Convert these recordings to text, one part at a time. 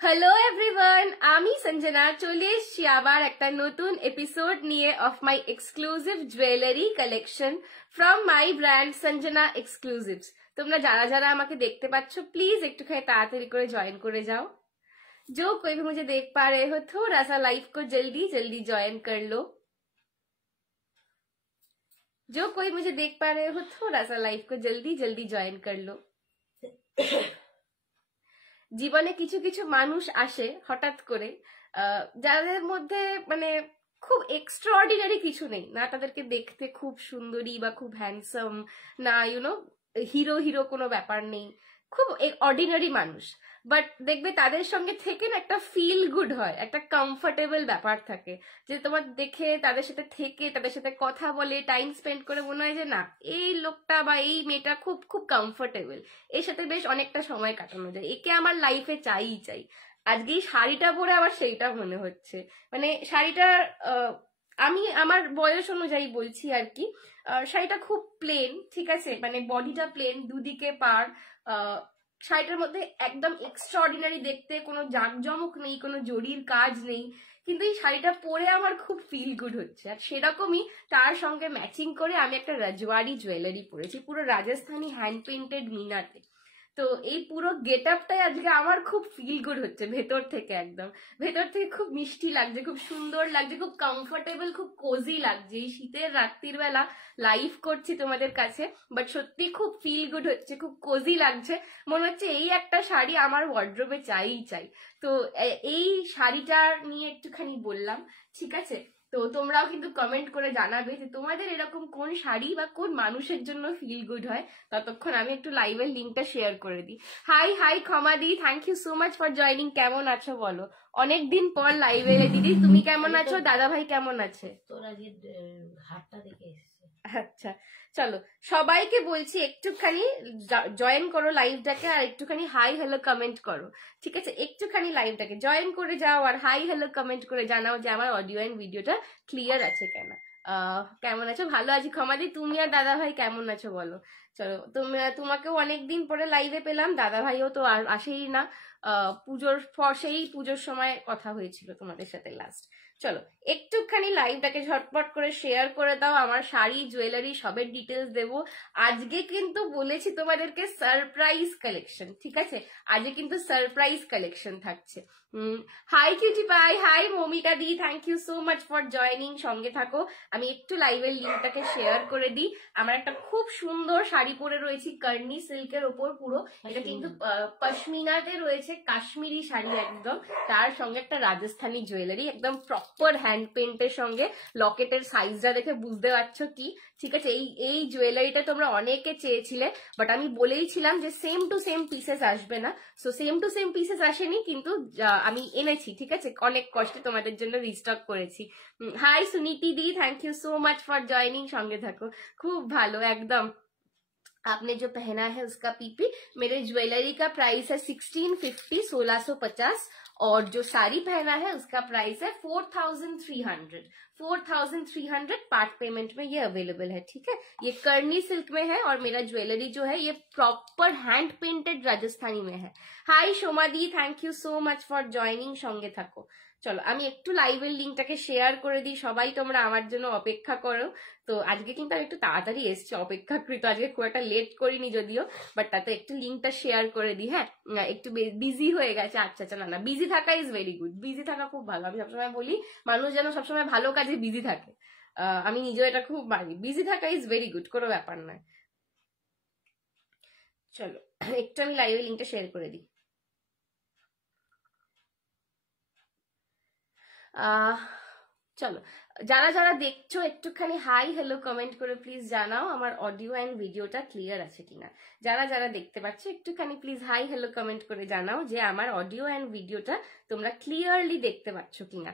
Hello everyone, আমি সঞ্জনা চলে এসেছি আবার একটা নতুন এপিসোড নিয়ে of my exclusive jewellery collection from my brand Sanjana exclusives. তোমরা যারা যারা আমাকে দেখতে পাচ্ছ প্লিজ একটুখানি তাড়াতাড়ি করে জয়েন করে যাও। जो कोई भी मुझे देख पा रहे हो थोड़ा सा लाइव को जल्दी जल्दी ज्वाइन कर लो। जो कोई मुझे देख पा रहे हो थोड़ा सा लाइव को जल्दी जल्दी ज्वाइन कर लो। জীবনে কিছু কিছু মানুষ আসে হঠাৎ করে, যাদের মধ্যে মানে খুব এক্সট্রাঅর্ডিনারি কিছু নেই, না তাদেরকে দেখতে খুব সুন্দরী বা খুব হ্যান্ডসাম, না হিরো হিরো কোনো ব্যাপার নেই, খুব অর্ডিনারি মানুষ। বাট দেখবে তাদের সঙ্গে থেকে না একটা ফিল গুড হয়, একটা কমফোর্টেবল ব্যাপার থাকে, যে তোমার দেখে তাদের সাথে থেকে তাদের সাথে কথা বলে টাইম স্পেন্ড করে মনে হয় যে না এই লোকটা বা এই মেয়েটা খুব খুব কমফোর্টেবল, এর সাথে বেশ অনেকটা সময় কাটানো যায়, একে আমার লাইফে চাই। আজকে এই শাড়িটা পরে আবার সেইটা মনে হচ্ছে। মানে শাড়িটার আমি আমার বয়স অনুযায়ী বলছি আর কি, শাড়িটা খুব প্লেন, ঠিক আছে, মানে বডিটা প্লেন, দুদিকে পার, শাড়িটার মধ্যে একদম এক্সট্রাঅর্ডিনারি দেখতে, কোনো জাঁকজমক নেই, কোনো জরির কাজ নেই, কিন্তু এই শাড়িটা পরে আমার খুব ফিল গুড হচ্ছে। আর সেরকমই তার সঙ্গে ম্যাচিং করে আমি একটা রাজওয়ারি জুয়েলারি পরেছি, পুরো রাজস্থানি হ্যান্ড পেইন্টেড মিনাতে। তো এই পুরো গেট আপটাই আজকে আমার খুব ফিল গুড হচ্ছে, ভেতর থেকে একদম, ভেতর থেকে খুব মিষ্টি লাগছে, খুব সুন্দর লাগছে, খুব কমফোর্টেবল, খুব কোজি লাগছে। এই শীতের রাত্রির বেলা লাইভ করছি তোমাদের কাছে, বাট সত্যি খুব ফিল গুড হচ্ছে, খুব কোজি লাগছে, মনে হচ্ছে এই একটা শাড়ি আমার ওয়ার্ড্রোবে চাই। তো এই শাড়িটা নিয়ে একটুখানি বললাম, ঠিক আছে। তো তোমরাও কিন্তু কমেন্ট করে জানাবে যে তোমাদের এরকম কোন শাড়ি বা কোন মানুষের জন্য ফিল গুড হয়। ততক্ষণ আমি একটু লাইভের লিঙ্কটা শেয়ার করে দিই। হাই ক্ষমা দি, thank you so much for joining. কেমন আছো বলো? অনেকদিন পর লাইভে এলে দিদি, তুমি কেমন আছো? দাদা ভাই কেমন আছে? তোরা যে হাটটা দেখে এসেছে। আচ্ছা চলো, সবাইকে বলছি একটুখানি জয়েন করো লাইভটাকে, আর একটুখানি হাই হ্যালো কমেন্ট করো, ঠিক আছে? একটুখানি লাইভটাকে জয়েন করে যাও আর হাই হ্যালো কমেন্ট করে জানাও যে আমার অডিও এন্ড ভিডিওটা ক্লিয়ার আছে কেন। কেমন আছো? ভালো আছি ক্ষমাদি, তুমি আর দাদা ভাই কেমন আছো বলো? চলো, তোমাকেও অনেকদিন পরে লাইভে পেলাম, দাদা ভাইও তো আসেই না, পুজোর পর সেই পুজোর সময় কথা হয়েছিল তোমাদের সাথে লাস্ট। চলো একটুখানি লাইভটাকে ঝটপট করে শেয়ার করে দাও, আমার শাড়ি জুয়েলারি সবের ডিটেলস দেবো। আজকে কিন্তু বলেছি তোমাদেরকে সারপ্রাইজ কালেকশন, ঠিক আছে? আজকে কিন্তু সারপ্রাইজ কালেকশন থাকছে। Hi cutie pie, hi Momita di, thank you so much for joining. সঙ্গে থাকো, আমি একটু লাইভের লিঙ্কটাকে শেয়ার করে দিই। আমার একটা খুব সুন্দর শাড়ি পরে রয়েছি কর্নি সিল্কের ওপর, পুরো এটা কিন্তু পশমিনাতে রয়েছে, কাশ্মীরি শাড়ি একদম, তার সঙ্গে একটা রাজস্থানী জুয়েলারি, একদম প্রপার হ্যান্ড পেন্টের সঙ্গে। লকেটের সাইজটা দেখে বুঝতে পারছো কি, ঠিক আছে? এই জুয়েলারিটা তোমরা অনেকে চেয়েছিলে, বাট আমি বলেইছিলাম যে সেম টু সেম পিসেস আসবে না। So same to same pieces আসেনি, কিন্তু আমি এনেছি, ঠিক আছে? অনেক কষ্টে তোমাদের জন্য রিস্টক করেছি। Hi Suniti di, thank you so much for joining. সঙ্গে থাকো, খুব ভালো একদম। आपने जो पहना है उसका पीपी, मेरे ज्वेलरी का प्राइस है 1650, 1650, और जो साड़ी पहना है उसका प्राइस है 4300 पार्ट पेमेंट में ये अवेलेबल है, ठीक है? ये कर्नी सिल्क में है और मेरा ज्वेलरी जो है ये प्रॉपर हैंड पेंटेड राजस्थानी में है। हाय शोमा दी, thank you so much for joining. সঙ্গে থাকো। চলো আমি একটু লাইভের লিঙ্কটাকে শেয়ার করে দিই, সবাই তোমরা আমার জন্য অপেক্ষা করো। তো আজকে কিন্তু আমি একটু তাড়াতাড়ি এসছি, অপেক্ষাকৃত, আজকে খুব একটা লেট করিনি যদিও, বাট তাতে একটু লিঙ্কটা শেয়ার করে দিই। হ্যাঁ, একটু বিজি হয়ে গেছে। আচ্ছা না, বিজি থাকা ইজ ভেরি গুড, বিজি থাকা খুব ভালো। আমি সবসময় বলি মানুষ যেন সবসময় ভালো কাজে বিজি থাকে, আমি নিজেও এটা খুব মানি, বিজি থাকা ইজ ভেরি গুড, কোনো ব্যাপার নয়। চলো একটু আমি লাইভের লিঙ্কটা শেয়ার করে দিই। চলো, যারা যারা দেখছো একটুখানি হাই হ্যালো কমেন্ট করে প্লিজ জানাও আমার অডিও অ্যান্ড ভিডিওটা ক্লিয়ার আছে কিনা। যারা যারা দেখতে পাচ্ছ একটুখানি প্লিজ হাই হ্যালো কমেন্ট করে জানাও যে আমার অডিও অ্যান্ড ভিডিওটা তোমরা ক্লিয়ারলি দেখতে পাচ্ছ কিনা।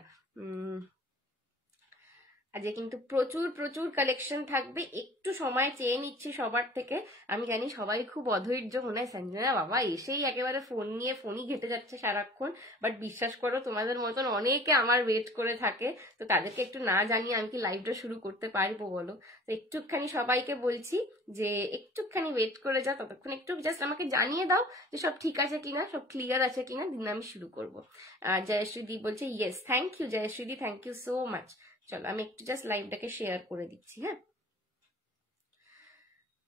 আজকে কিন্তু প্রচুর প্রচুর কালেকশন থাকবে, একটু সময় চেয়ে নিচ্ছি সবার থেকে। আমি জানি সবাই খুব অধৈর্য, মনে হয় সঞ্জনা বাবা এসেই একেবারে ফোন নিয়ে ফোনই ঘেটে যাচ্ছে সারাক্ষণ, বাট বিশ্বাস করো তোমাদের মতন অনেকে আমার ওয়েট করে থাকে, তো তাদেরকে একটু না জানিয়ে আমি কি লাইভটা শুরু করতে পারবো বলো? তো একটুখানি সবাইকে বলছি যে একটুখানি ওয়েট করে যাও, ততক্ষণ একটু জাস্ট আমাকে জানিয়ে দাও যে সব ঠিক আছে কিনা, সব ক্লিয়ার আছে কিনা, দিন আমি শুরু করবো। জয়শ্রীদি বলছে ইয়েস, থ্যাংক ইউ জয়শ্রীদি, থ্যাংক ইউ সো মাচ। চলো আমি একটু জাস্ট লাইভটাকে শেয়ার করে দিচ্ছি। হ্যাঁ,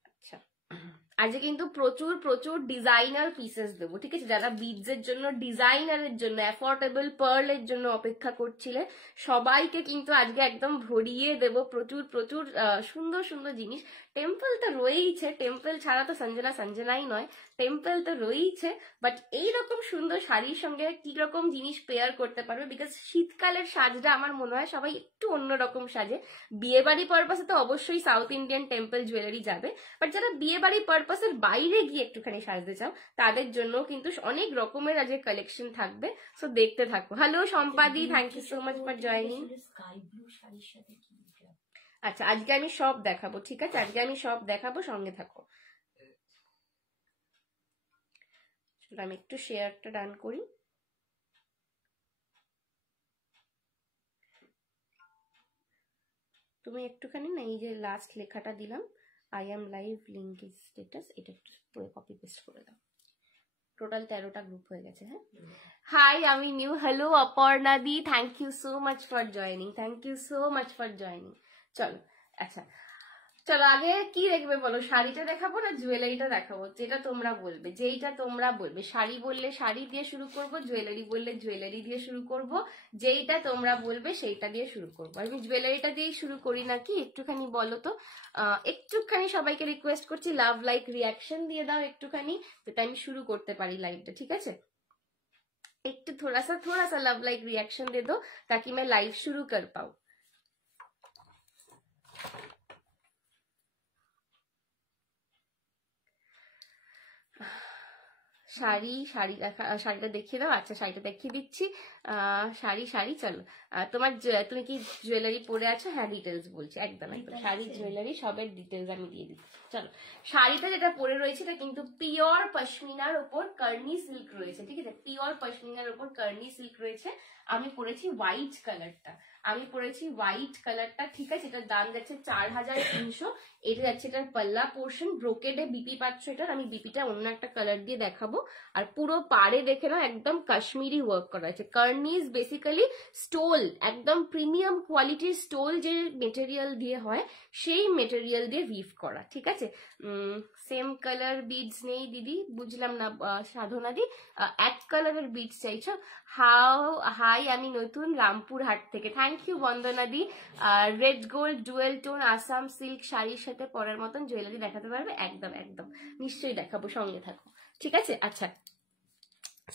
আচ্ছা আজকে কিন্তু প্রচুর প্রচুর ডিজাইনার পিসেস দেবো, ঠিক আছে? যারা বিডস এর জন্য, ডিজাইনারের জন্য, অ্যাফোর্ডেবল পার্লের জন্য অপেক্ষা করছিলে, সবাইকে কিন্তু আজকে একদম ভরিয়ে দেবো প্রচুর প্রচুর সুন্দর সুন্দর জিনিস। টেম্পল তো রয়েইছে, টেম্পল ছাড়া তো সঞ্জনাই নয়, টেম্পল তো রয়েইছে, বাট এইরকম সুন্দর শাড়ির সঙ্গে কি রকম জিনিস পেয়ার করতে পারবে, বিকজ শীতকালের সাজটা আমার মনে হয় সবাই একটু অন্যরকম সাজে। বিয়েবাড়ি পারপাসে তো অবশ্যই সাউথ ইন্ডিয়ান টেম্পল জুয়েলারি যাবে, বাট যারা বিয়েবাড়ি পারপাসের বাইরে গিয়ে একটুখানি সাজতে চাও তাদের জন্য কিন্তু অনেক রকমের আজকে কালেকশন থাকবে, সো দেখতে থাকো। হ্যালো সম্পাদি, thank you so much for joining. Sky blue শাড়ির সাথে কি আচ্ছা আজকে আমি সব দেখাবো, ঠিক আছে? আজকে আমি সব দেখাবো, সঙ্গে থাকো। আমি একটু শেয়ারটা ডান করি। তুমি একটুখানি না এই যে লাস্ট লেখাটা দিলাম, I am live link is status, এটা একটু পুরো কপি পেস্ট করে দাও। টোটাল 13টা গ্রুপ হয়ে গেছে। হ্যাঁ, হাই আমি new, hello Aparna di, thank you so much for joining, thank you so much for joining. চলো আচ্ছা চলো আগে কি দেখবে বলো, শাড়িটা দেখাবো না জুয়েলারিটা দেখাবো? যেটা তোমরা বলবে, যেইটা তোমরা বলবে। শাড়ি বললে শাড়ি দিয়ে শুরু করব, জুয়েলারি বললে জুয়েলারি দিয়ে শুরু করব, যেইটা তোমরা বলবে সেইটা দিয়ে শুরু করবো। আমি জুয়েলারিটা দিয়েই শুরু করি নাকি একটুখানি বলো তো? একটুখানি সবাইকে রিকোয়েস্ট করছি, লাভ লাইক রিয়াকশন দিয়ে দাও একটুখানি, যাতে আমি শুরু করতে পারি লাইভটা, ঠিক আছে? একটু थोड़ा सा लव लाइक रिएक्शन दे दो ताकि मैं लाइव शुरू कर पाऊं। শাড়িটা দেখিয়ে দাও। আচ্ছা শাড়িটা দেখিয়ে দিচ্ছি। শাড়ি চলো। তুমি কি জুয়েলারি পরে আছো? হ্যাঁ ডিটেলস বলছি, একদম একদম শাড়ি জুয়েলারি সবের ডিটেলস আমি দিয়ে দিচ্ছি। চলো শাড়িটা যেটা পরে রয়েছে এটা কিন্তু পিওর পশমিনার উপর কার্নি সিল্ক রয়েছে, ঠিক আছে? পিওর পশমিনার উপর কার্নি সিল্ক রয়েছে। আমি পরেছি হোয়াইট কালারটা, ঠিক আছে? এটার দাম যাচ্ছে 4300। এটা যাচ্ছে এটার পাল্লা পোর্শন, ব্রোকেডে বিপি পাচ্ছ এটার। আমি বিপিটা অন্য একটা কালার দিয়ে দেখাবো। আর পুরো পাড়ে দেখে নাও একদম কাশ্মীরি ওয়ার্ক করা আছে। কার্নিজ বেসিক্যালি স্টোল, একদম প্রিমিয়াম কোয়ালিটির স্টোল যে মেটেরিয়াল দিয়ে হয় সেই মেটেরিয়াল দিয়ে উইভ করা, ঠিক আছে? সেম কালার বিডস নেই দিদি, বুঝলাম না সাধনা দি, এক কালারের বিডস চাইছো? হাই আমি নতুন রামপুরহাট থেকে, thank you Bandana di. Red gold dual tone Assam silk শাড়ির সাথে পরার মতন জুয়েলারি দেখাতে পারবে? একদম একদম নিশ্চয়ই দেখাবো, সঙ্গে থাকো, ঠিক আছে? আচ্ছা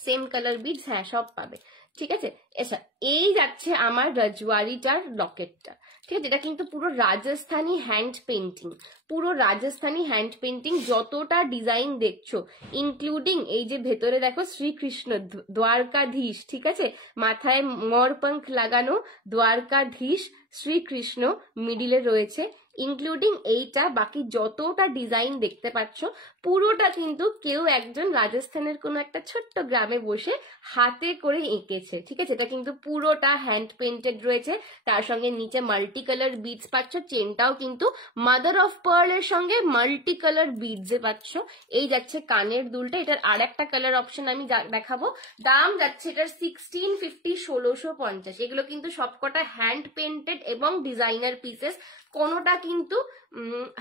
সেম কালার বিডস, হ্যাঁ সব পাবে, ঠিক আছে? আচ্ছা এই যাচ্ছে আমার রাজওয়ারিটার লকেটটা, ঠিক আছে? এটা কিন্তু পুরো রাজস্থানী হ্যান্ড পেন্টিং, যতটা ডিজাইন দেখছো ইনক্লুডিং এই যে ভেতরে দেখো শ্রীকৃষ্ণ দ্বারকাধীশ, ঠিক আছে? মাথায় মরপঙ্খ লাগানো দ্বারকাধীশ শ্রীকৃষ্ণ মিডিলে রয়েছে, ইনক্লুডিং এইটা, বাকি যতটা ডিজাইন দেখতে পাচ্ছ পুরোটা কিন্তু কেউ একজন রাজস্থানের কোনো একটা ছোট্ট গ্রামে বসে হাতে করে এঁকেছে, ঠিক আছে? এটা কিন্তু পুরোটা হ্যান্ড পেন্টেড রয়েছে। তার সঙ্গে নিচে মাল্টি কালার বিডস পাচ্ছ, চেনটাও কিন্তু মাদার অফ পার্ল এর সঙ্গে মাল্টি কালার বিডস এ পাচ্ছ। এই যাচ্ছে কানের দুলটা, এটার আর একটা কালার অপশন আমি দেখাবো। দাম যাচ্ছে এটার 1650, 1650। এগুলো কিন্তু সবকটা হ্যান্ড পেন্টেড এবং ডিজাইনার পিসেস, কোনোটা কিন্তু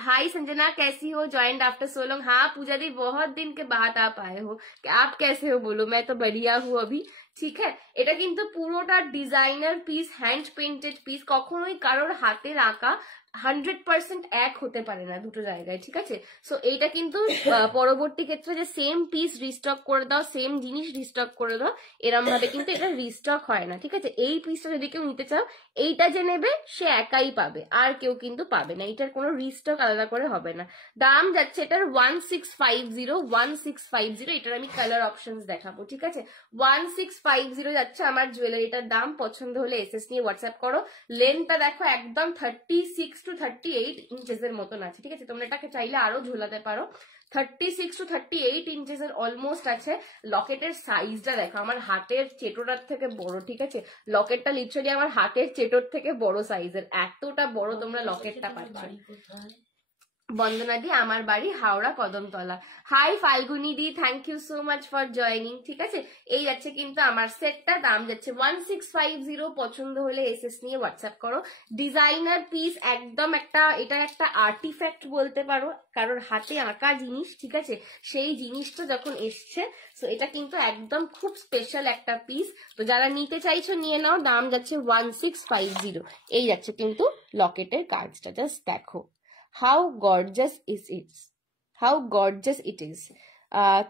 हाय संजना कैसी हो, ज्वाइंड आफ्टर सो लॉन्ग। हाँ पूजा दी बहुत दिन के बाद आप आए हो, आप कैसे हो बोलो? मैं तो बढ़िया हूँ अभी, ঠিক है? এটা কিন্তু পুরোটা designer piece, hand painted piece, কখনোই কারোর হাতের আঁকা 100% এক হতে পারে না দুটো জায়গায়, ঠিক আছে? সো এইটা কিন্তু পরবর্তী ক্ষেত্রে যে সেম পিস রিস্টক করে দাও, সেম জিনিস রিস্টক করে দাও, এরম ভাবে কিন্তু এটা রিস্টক হয় না, ঠিক আছে? এই পিসটা যদি কেউ নিতে চাও, এইটা যে নেবে সে একাই পাবে, আর কেউ কিন্তু পাবে না, এটার কোনো রিস্টক আলাদা করে হবে না। দাম যাচ্ছে এটার 1650, এটার আমি কালার অপশনস দেখাবো, ঠিক আছে? 1650 যাচ্ছে আমার জুয়েলারিটার দাম। পছন্দ হলে এসএস নিয়ে হোয়াটসঅ্যাপ করো। লেন্থটা দেখো একদম 36 to 38 ইঞ্চেসের মতন আছে, ঠিক আছে? তোমরা এটাকে চাইলে আরো ঝোলাতে পারো। 36 to 38 ইঞ্চেসের অলমোস্ট আছে। লকেটের সাইজটা দেখো, আমার হাতের চেটোটার থেকে বড়, ঠিক আছে? লকেটটা লিটারালি আমার হাতের চেটোর থেকে বড় সাইজের, এতটা বড় তোমরা লকেটটা পাচ্ছ। বন্দনা দি, আমার বাড়ি Howrah Kadamtala. Hi Falguni di, thank you so much for joining, ঠিক আছে? এই যাচ্ছে কিন্তু আমার সেটটা, দাম যাচ্ছে 1650। পছন্দ হলে এসএস নিয়ে হোয়াটসঅ্যাপ করো। ডিজাইনার পিস, একদম একটা, এটা একটা আর্টিফ্যাক্ট বলতে পারো, কারোর হাতে আঁকা জিনিস, ঠিক আছে? সেই জিনিসটা যখন এসছে, তো এটা কিন্তু একদম খুব স্পেশাল একটা পিস। তো যারা নিতে চাইছো নিয়ে নাও, দাম যাচ্ছে 1650। এই যাচ্ছে কিন্তু লকেটের কাজটা, জাস্ট দেখো how gorgeous it is.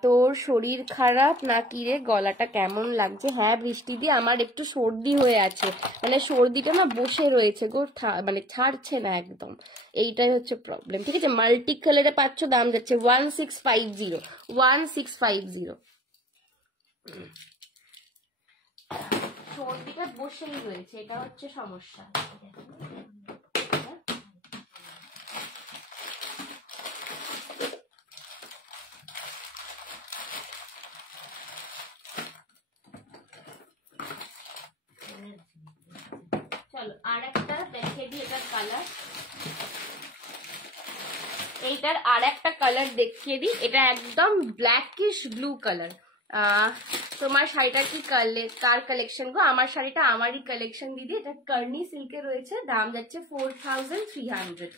তোর শরীর খারাপ নাকি রে? গলাটা কেমন লাগছে? হ্যাঁ বৃষ্টি দি, আমার একটু সর্দি হয়ে আছে, মানে সর্দিটা না বসে রয়েছে গো, মানে ছাড়ছে না একদম, এইটাই হচ্ছে প্রবলেম, ঠিক আছে? মাল্টি কালারে পাচ্ছ, দাম যাচ্ছে 1650। সর্দিটা বসেই রয়েছে, এটা হচ্ছে সমস্যা। চলো আর একটা দেখে দিই এটার কালার। এইটার আর একটা কালার দেখিয়ে দিই, এটা একদম ব্ল্যাকিশ ব্লু কালার। তোমার শাড়িটা কি কার কালেকশন গো? আমার শাড়িটা আমারই কালেকশন দিদি, এটা কার্নি সিল্কে রয়েছে, দাম যাচ্ছে 4300।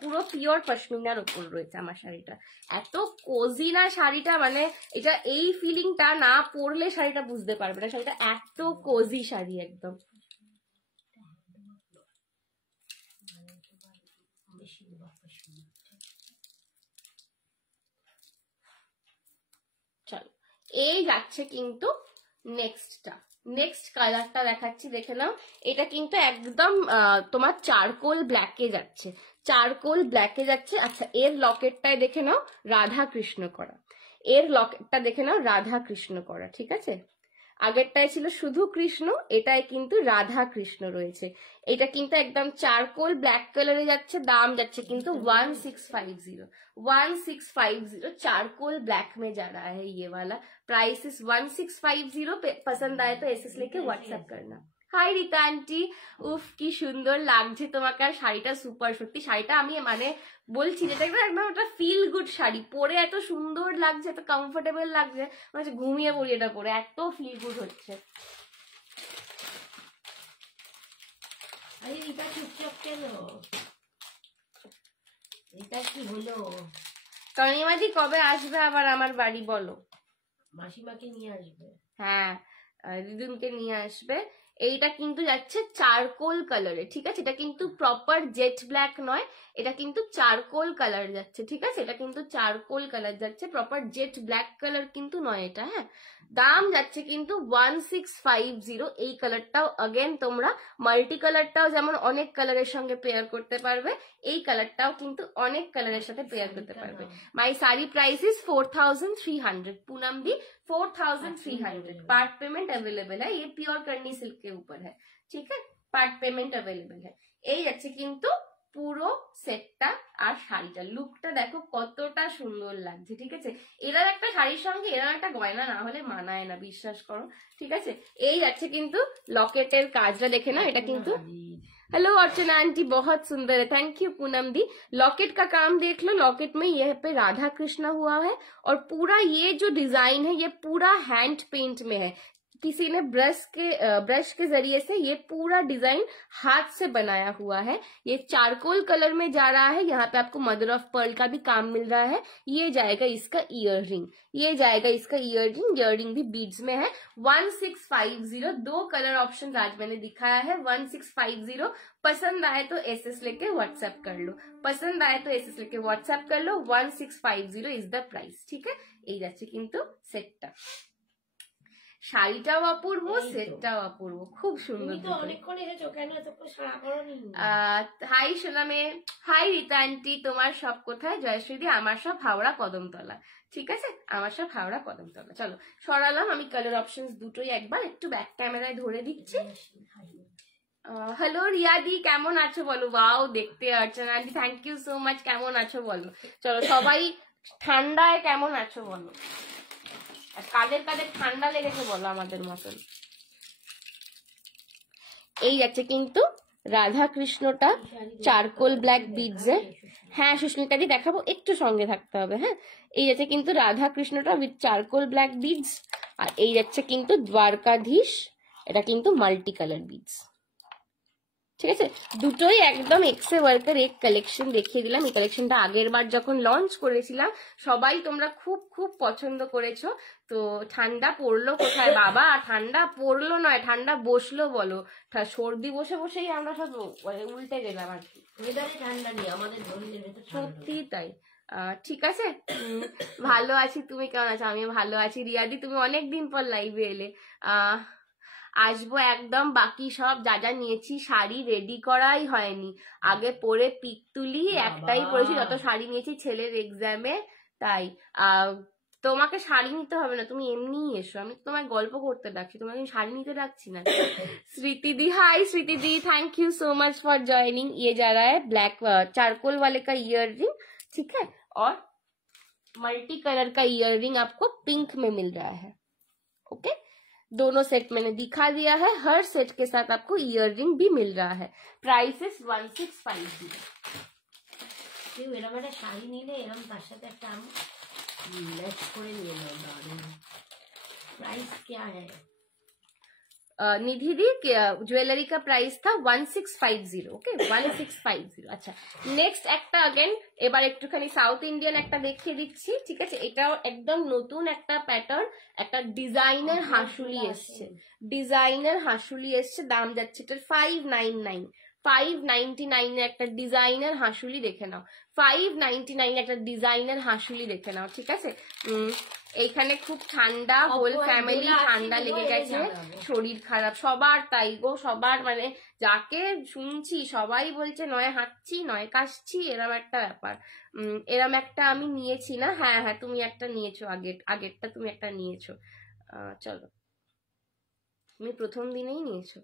পুরো পিওর পশমিনার উপর রয়েছে আমার শাড়িটা। এত কোজি না শাড়িটা, মানে এটা এই ফিলিংটা না পরলে শাড়িটা বুঝতে পারবে না, শাড়িটা এত কোজি শাড়ি একদম। চলো এই যাচ্ছে কিন্তু নেক্সট কালারটা দেখাচ্ছি, দেখে নাও। এটা কিন্তু একদম তোমার চারকোল ব্ল্যাকে যাচ্ছে, আচ্ছা এর লকেটটায় দেখে নাও রাধা কৃষ্ণ করা, ঠিক আছে? আগেরটায় ছিল শুধু কৃষ্ণ, এটাই কিন্তু রাধা কৃষ্ণ রয়েছে। এটা কিন্তু একদম চারকোল ব্ল্যাক কালারে যাচ্ছে, দাম যাচ্ছে কিন্তু 1650। चारकोल ब्लैक में जा रहा है ये वाला, प्राइस इज 1650। पसंद आए तो एसएस लेके व्हाट्सएप करना। হাই রিতা আন্টি, উফ কি সুন্দর লাগছে তোমাকে, আর শাড়িটা সুপার, সত্যি শাড়িটা আমি মানে বলছি যেটা একদম একটা ফিল গুড শাড়ি, পরে এত সুন্দর লাগছে, এত কমফোর্টেবল লাগছে, মনে হচ্ছে ঘুমিয়ে পড়ি এটা পরে, এত ফিল গুড হচ্ছে। আরে রিতা চুপচাপ কেন? এটা কি হলো? তনিমাদি কবে আসবে আবার আমার বাড়ি বলো? মাসিমাকে নিয়ে আসবে। হ্যাঁ, দিদুনকে নিয়ে আসবে। এইটা কিন্তু যাচ্ছে চারকোল কালারে, ঠিক আছে? এটা কিন্তু প্রপার জেট ব্ল্যাক নয়, এটা কিন্তু চারকোল কালার যাচ্ছে, ঠিক আছে? এটা কিন্তু চারকোল কালার যাচ্ছে, প্রপার জেট ব্ল্যাক কালার কিন্তু নয় এটা। হ্যাঁ, দাম যাচ্ছে কিন্তু 1650। এই কালারটাও अगेन তোমরা মাল্টি কালারটাও যেমন অনেক কালারের সঙ্গে পেয়ার করতে পারবে, এই কালারটাও কিন্তু অনেক কালারের সাথে পেয়ার করতে পারবে। মাই সারি price is 4300। Poonam the 4300। Part payment available है, ये प्योर कर्नी सिल्क के ऊपर है, ठीक है? पार्ट पेमेंट अवेलेबल है। এই যাচ্ছে কিন্তু পুরো সেটটা, আর শাড়িটা লুকটা দেখো কতটা সুন্দর লাগছে, ঠিক আছে? এরার একটা শাড়ির সঙ্গে এরার একটা গয়না না হলে মানায় না, বিশ্বাস করো, ঠিক আছে? এই যাচ্ছে কিন্তু লকেটের কাজটা দেখে না, এটা কিন্তু हेलो अर्चना आंटी, बहुत सुंदर है, thank you Poonam the. Locket का काम देख लो, लॉकेट में यह पे राधा कृष्णा हुआ है, और पूरा ये जो डिजाइन है ये पूरा हैंड पेंट में है। किसी ने ब्रश के जरिए से ये पूरा डिजाइन हाथ से बनाया हुआ है। ये चारकोल कलर में जा रहा है। यहाँ पे आपको मदर ऑफ पर्ल का भी काम मिल रहा है। ये जाएगा इसका ईयर रिंग, ये जाएगा इसका ईयर रिंग भी बीड्स में है। 1650, 2 कलर ऑप्शन आज मैंने दिखाया है। 1650, पसंद आए तो एसएस लेके व्हाट्सएप कर लो, पसंद आए तो एसएस लेके व्हाट्सएप कर लो। 1650 इज द प्राइस। ठीक है, এই যাচ্ছে কিন্তু সেটটা। শাড়িটাও অপূর্ব, সেটটাও অপূর্ব, খুব সুন্দর। তুমি তো অনেকক্ষণ এসেছো, কেন এতক্ষণ সারা করোনি? হাই সোনামে, হাই রীতা আন্টি, তোমার সব কোথায়? জয়শ্রীদি, আমার সব হাওড়া কদমতলা। ঠিক আছে, আমার সব হাওড়া কদমতলা। চলো সরালাম আমি কালার অপশনস দুটোই, একবার একটু ব্যাক ক্যামেরায় ধরে দিচ্ছি। হ্যালো রিয়াদি, কেমন আছো বলো? ওয়াও, দেখতে Archana aunty, thank you so much. কেমন আছো বলো? চলো সবাই ঠান্ডায় কেমন আছো বলো, কাদের কাদের ঠান্ডা লেগেছে বলো আমাদের মতন। এই যাচ্ছে কিন্তু রাধা কৃষ্ণটা চারকোল ব্ল্যাক বিডস এ। হ্যাঁ সুস্মিতা দি দেখাবো, একটু সঙ্গে থাকতে হবে। হ্যাঁ, এই যাচ্ছে কিন্তু রাধা কৃষ্ণটা উইথ চারকোল ব্ল্যাক বিডস, আর এই যাচ্ছে কিন্তু দ্বারকাধীশ, এটা কিন্তু মাল্টি কালার বিডস। ঠিক আছে, দুটোই একদম এক্সে ওয়ার্কের এক কালেকশন দেখিয়ে দিলাম। এই কালেকশনটা আগের বার যখন লঞ্চ করেছিলাম সবাই তোমরা খুব খুব পছন্দ করেছো। তো ঠান্ডা পড়লো কোথায় বাবা? ঠান্ডা পড়লো নয়, ঠান্ডা বসলো বলো। সর্দি বসে বসেই আমরা সব উল্টে গেলাম আর কি। ঠান্ডা নেই আমাদের, সত্যি তাই। ঠিক আছে, ভালো আছি, তুমি কেমন আছো? আমিও ভালো আছি। রিয়াদি, তুমি অনেকদিন পর লাইভে এলে। আসবো একদম। বাকি সব যা যা নিয়েছি শাড়ি রেডি করাই হয়নি, আগে পরে পিক তুলি, একটাই পরেছি যত শাড়ি নিয়েছি ছেলের এক্সামে। তাই তোমাকে শাড়ি নিতে হবে না, তুমি এমনিই এসো, আমি তোমায় গল্প করতে ডাকছি, তোমাকে শাড়ি নিতে ডাকছি না। स्वीति हाय स्वीति दी, thank you so much for joining. ये जा रहा है ब्लैक चारकोल वाले का ईयर रिंग, ठीक है, और मल्टी कलर का ईयर रिंग आपको पिंक में मिल रहा है। ओके, दोनों सेट मैंने दिखा दिया है, हर सेट के साथ आपको ईयर रिंग भी मिल रहा है। Price is 1650। এরকম একটা শাড়ি নিলে এরকম তার সাথে একটা ম্যাচ করে নিয়ে নাও। प्राइस क्या है? निधि दी ज्वेलरी का प्राइस था 1650। ओके, 1650। আচ্ছা, নেক্সট একটা अगेन এবার একটুখানি সাউথ ইন্ডিয়ান একটা দেখিয়ে দিচ্ছি। ঠিক আছে, এটাও একদম নতুন একটা প্যাটার্ন, একটা ডিজাইনার হাসুলি এসছে, ডিজাইনার হাসুলি এসছে। দাম যাচ্ছে এটার 599, 599 এর একটা ডিজাইনার হাসুলি দেখে নাও, 599 একটা ডিজাইনার হাসুলি দেখে নাও। ঠিক আছে, এইখানে খুব ঠান্ডা, হোল ফ্যামিলি ঠান্ডা লেগে গেছে, শরীর খারাপ সবার, তাই গো সবার, মানে যাকে শুনছি সবাই বলছে নয় হাঁটছি নয় কাশছি, এরম একটা ব্যাপার। এরম একটা আমি নিয়েছি না? হ্যাঁ হ্যাঁ, তুমি একটা নিয়েছো, আগেরটা তুমি একটা নিয়েছো। চলো, তুমি প্রথম দিনেই নিয়েছো।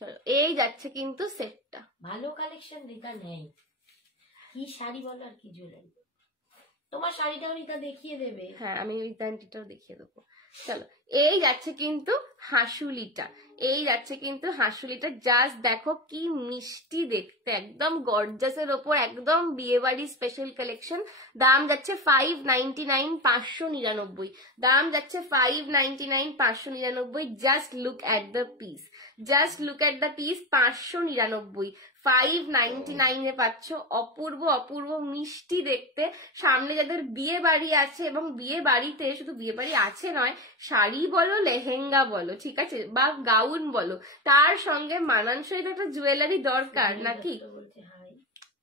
চলো, এই যাচ্ছে কিন্তু সেটটা। ভালো কালেকশন রিতা নেই, কি শাড়ি বলো আর কি জুয়েলারি। তোমার শাড়িটাও রিতা দেখিয়ে দেবে। হ্যাঁ, আমি রিতা আন্টিটাও দেখিয়ে দেবো। চলো, এই যাচ্ছে কিন্তু হাসুলিটা, এই যাচ্ছে কিন্তু হাসুলিটা। জাস্ট দেখো কি মিষ্টি দেখতে, একদম গর্জাসের ওপর, একদম বিয়ে বাড়ি স্পেশাল কালেকশন। দাম যাচ্ছে 599, 599। দাম যাচ্ছে 599, 599। Just look at the piece, just look at the piece. 599, 599 এ পাচ্ছ। অপূর্ব অপূর্ব মিষ্টি দেখতে। সামনে যাদের বিয়ে বাড়ি আছে, এবং বিয়ে বাড়িতে শুধু বিয়ে বাড়ি আছে নয়, শাড়ি বলো লেহেঙ্গা বলো, ঠিক আছে, বা গাউন বলো, তার সঙ্গে মানানসই একটা জুয়েলারি দরকার নাকি?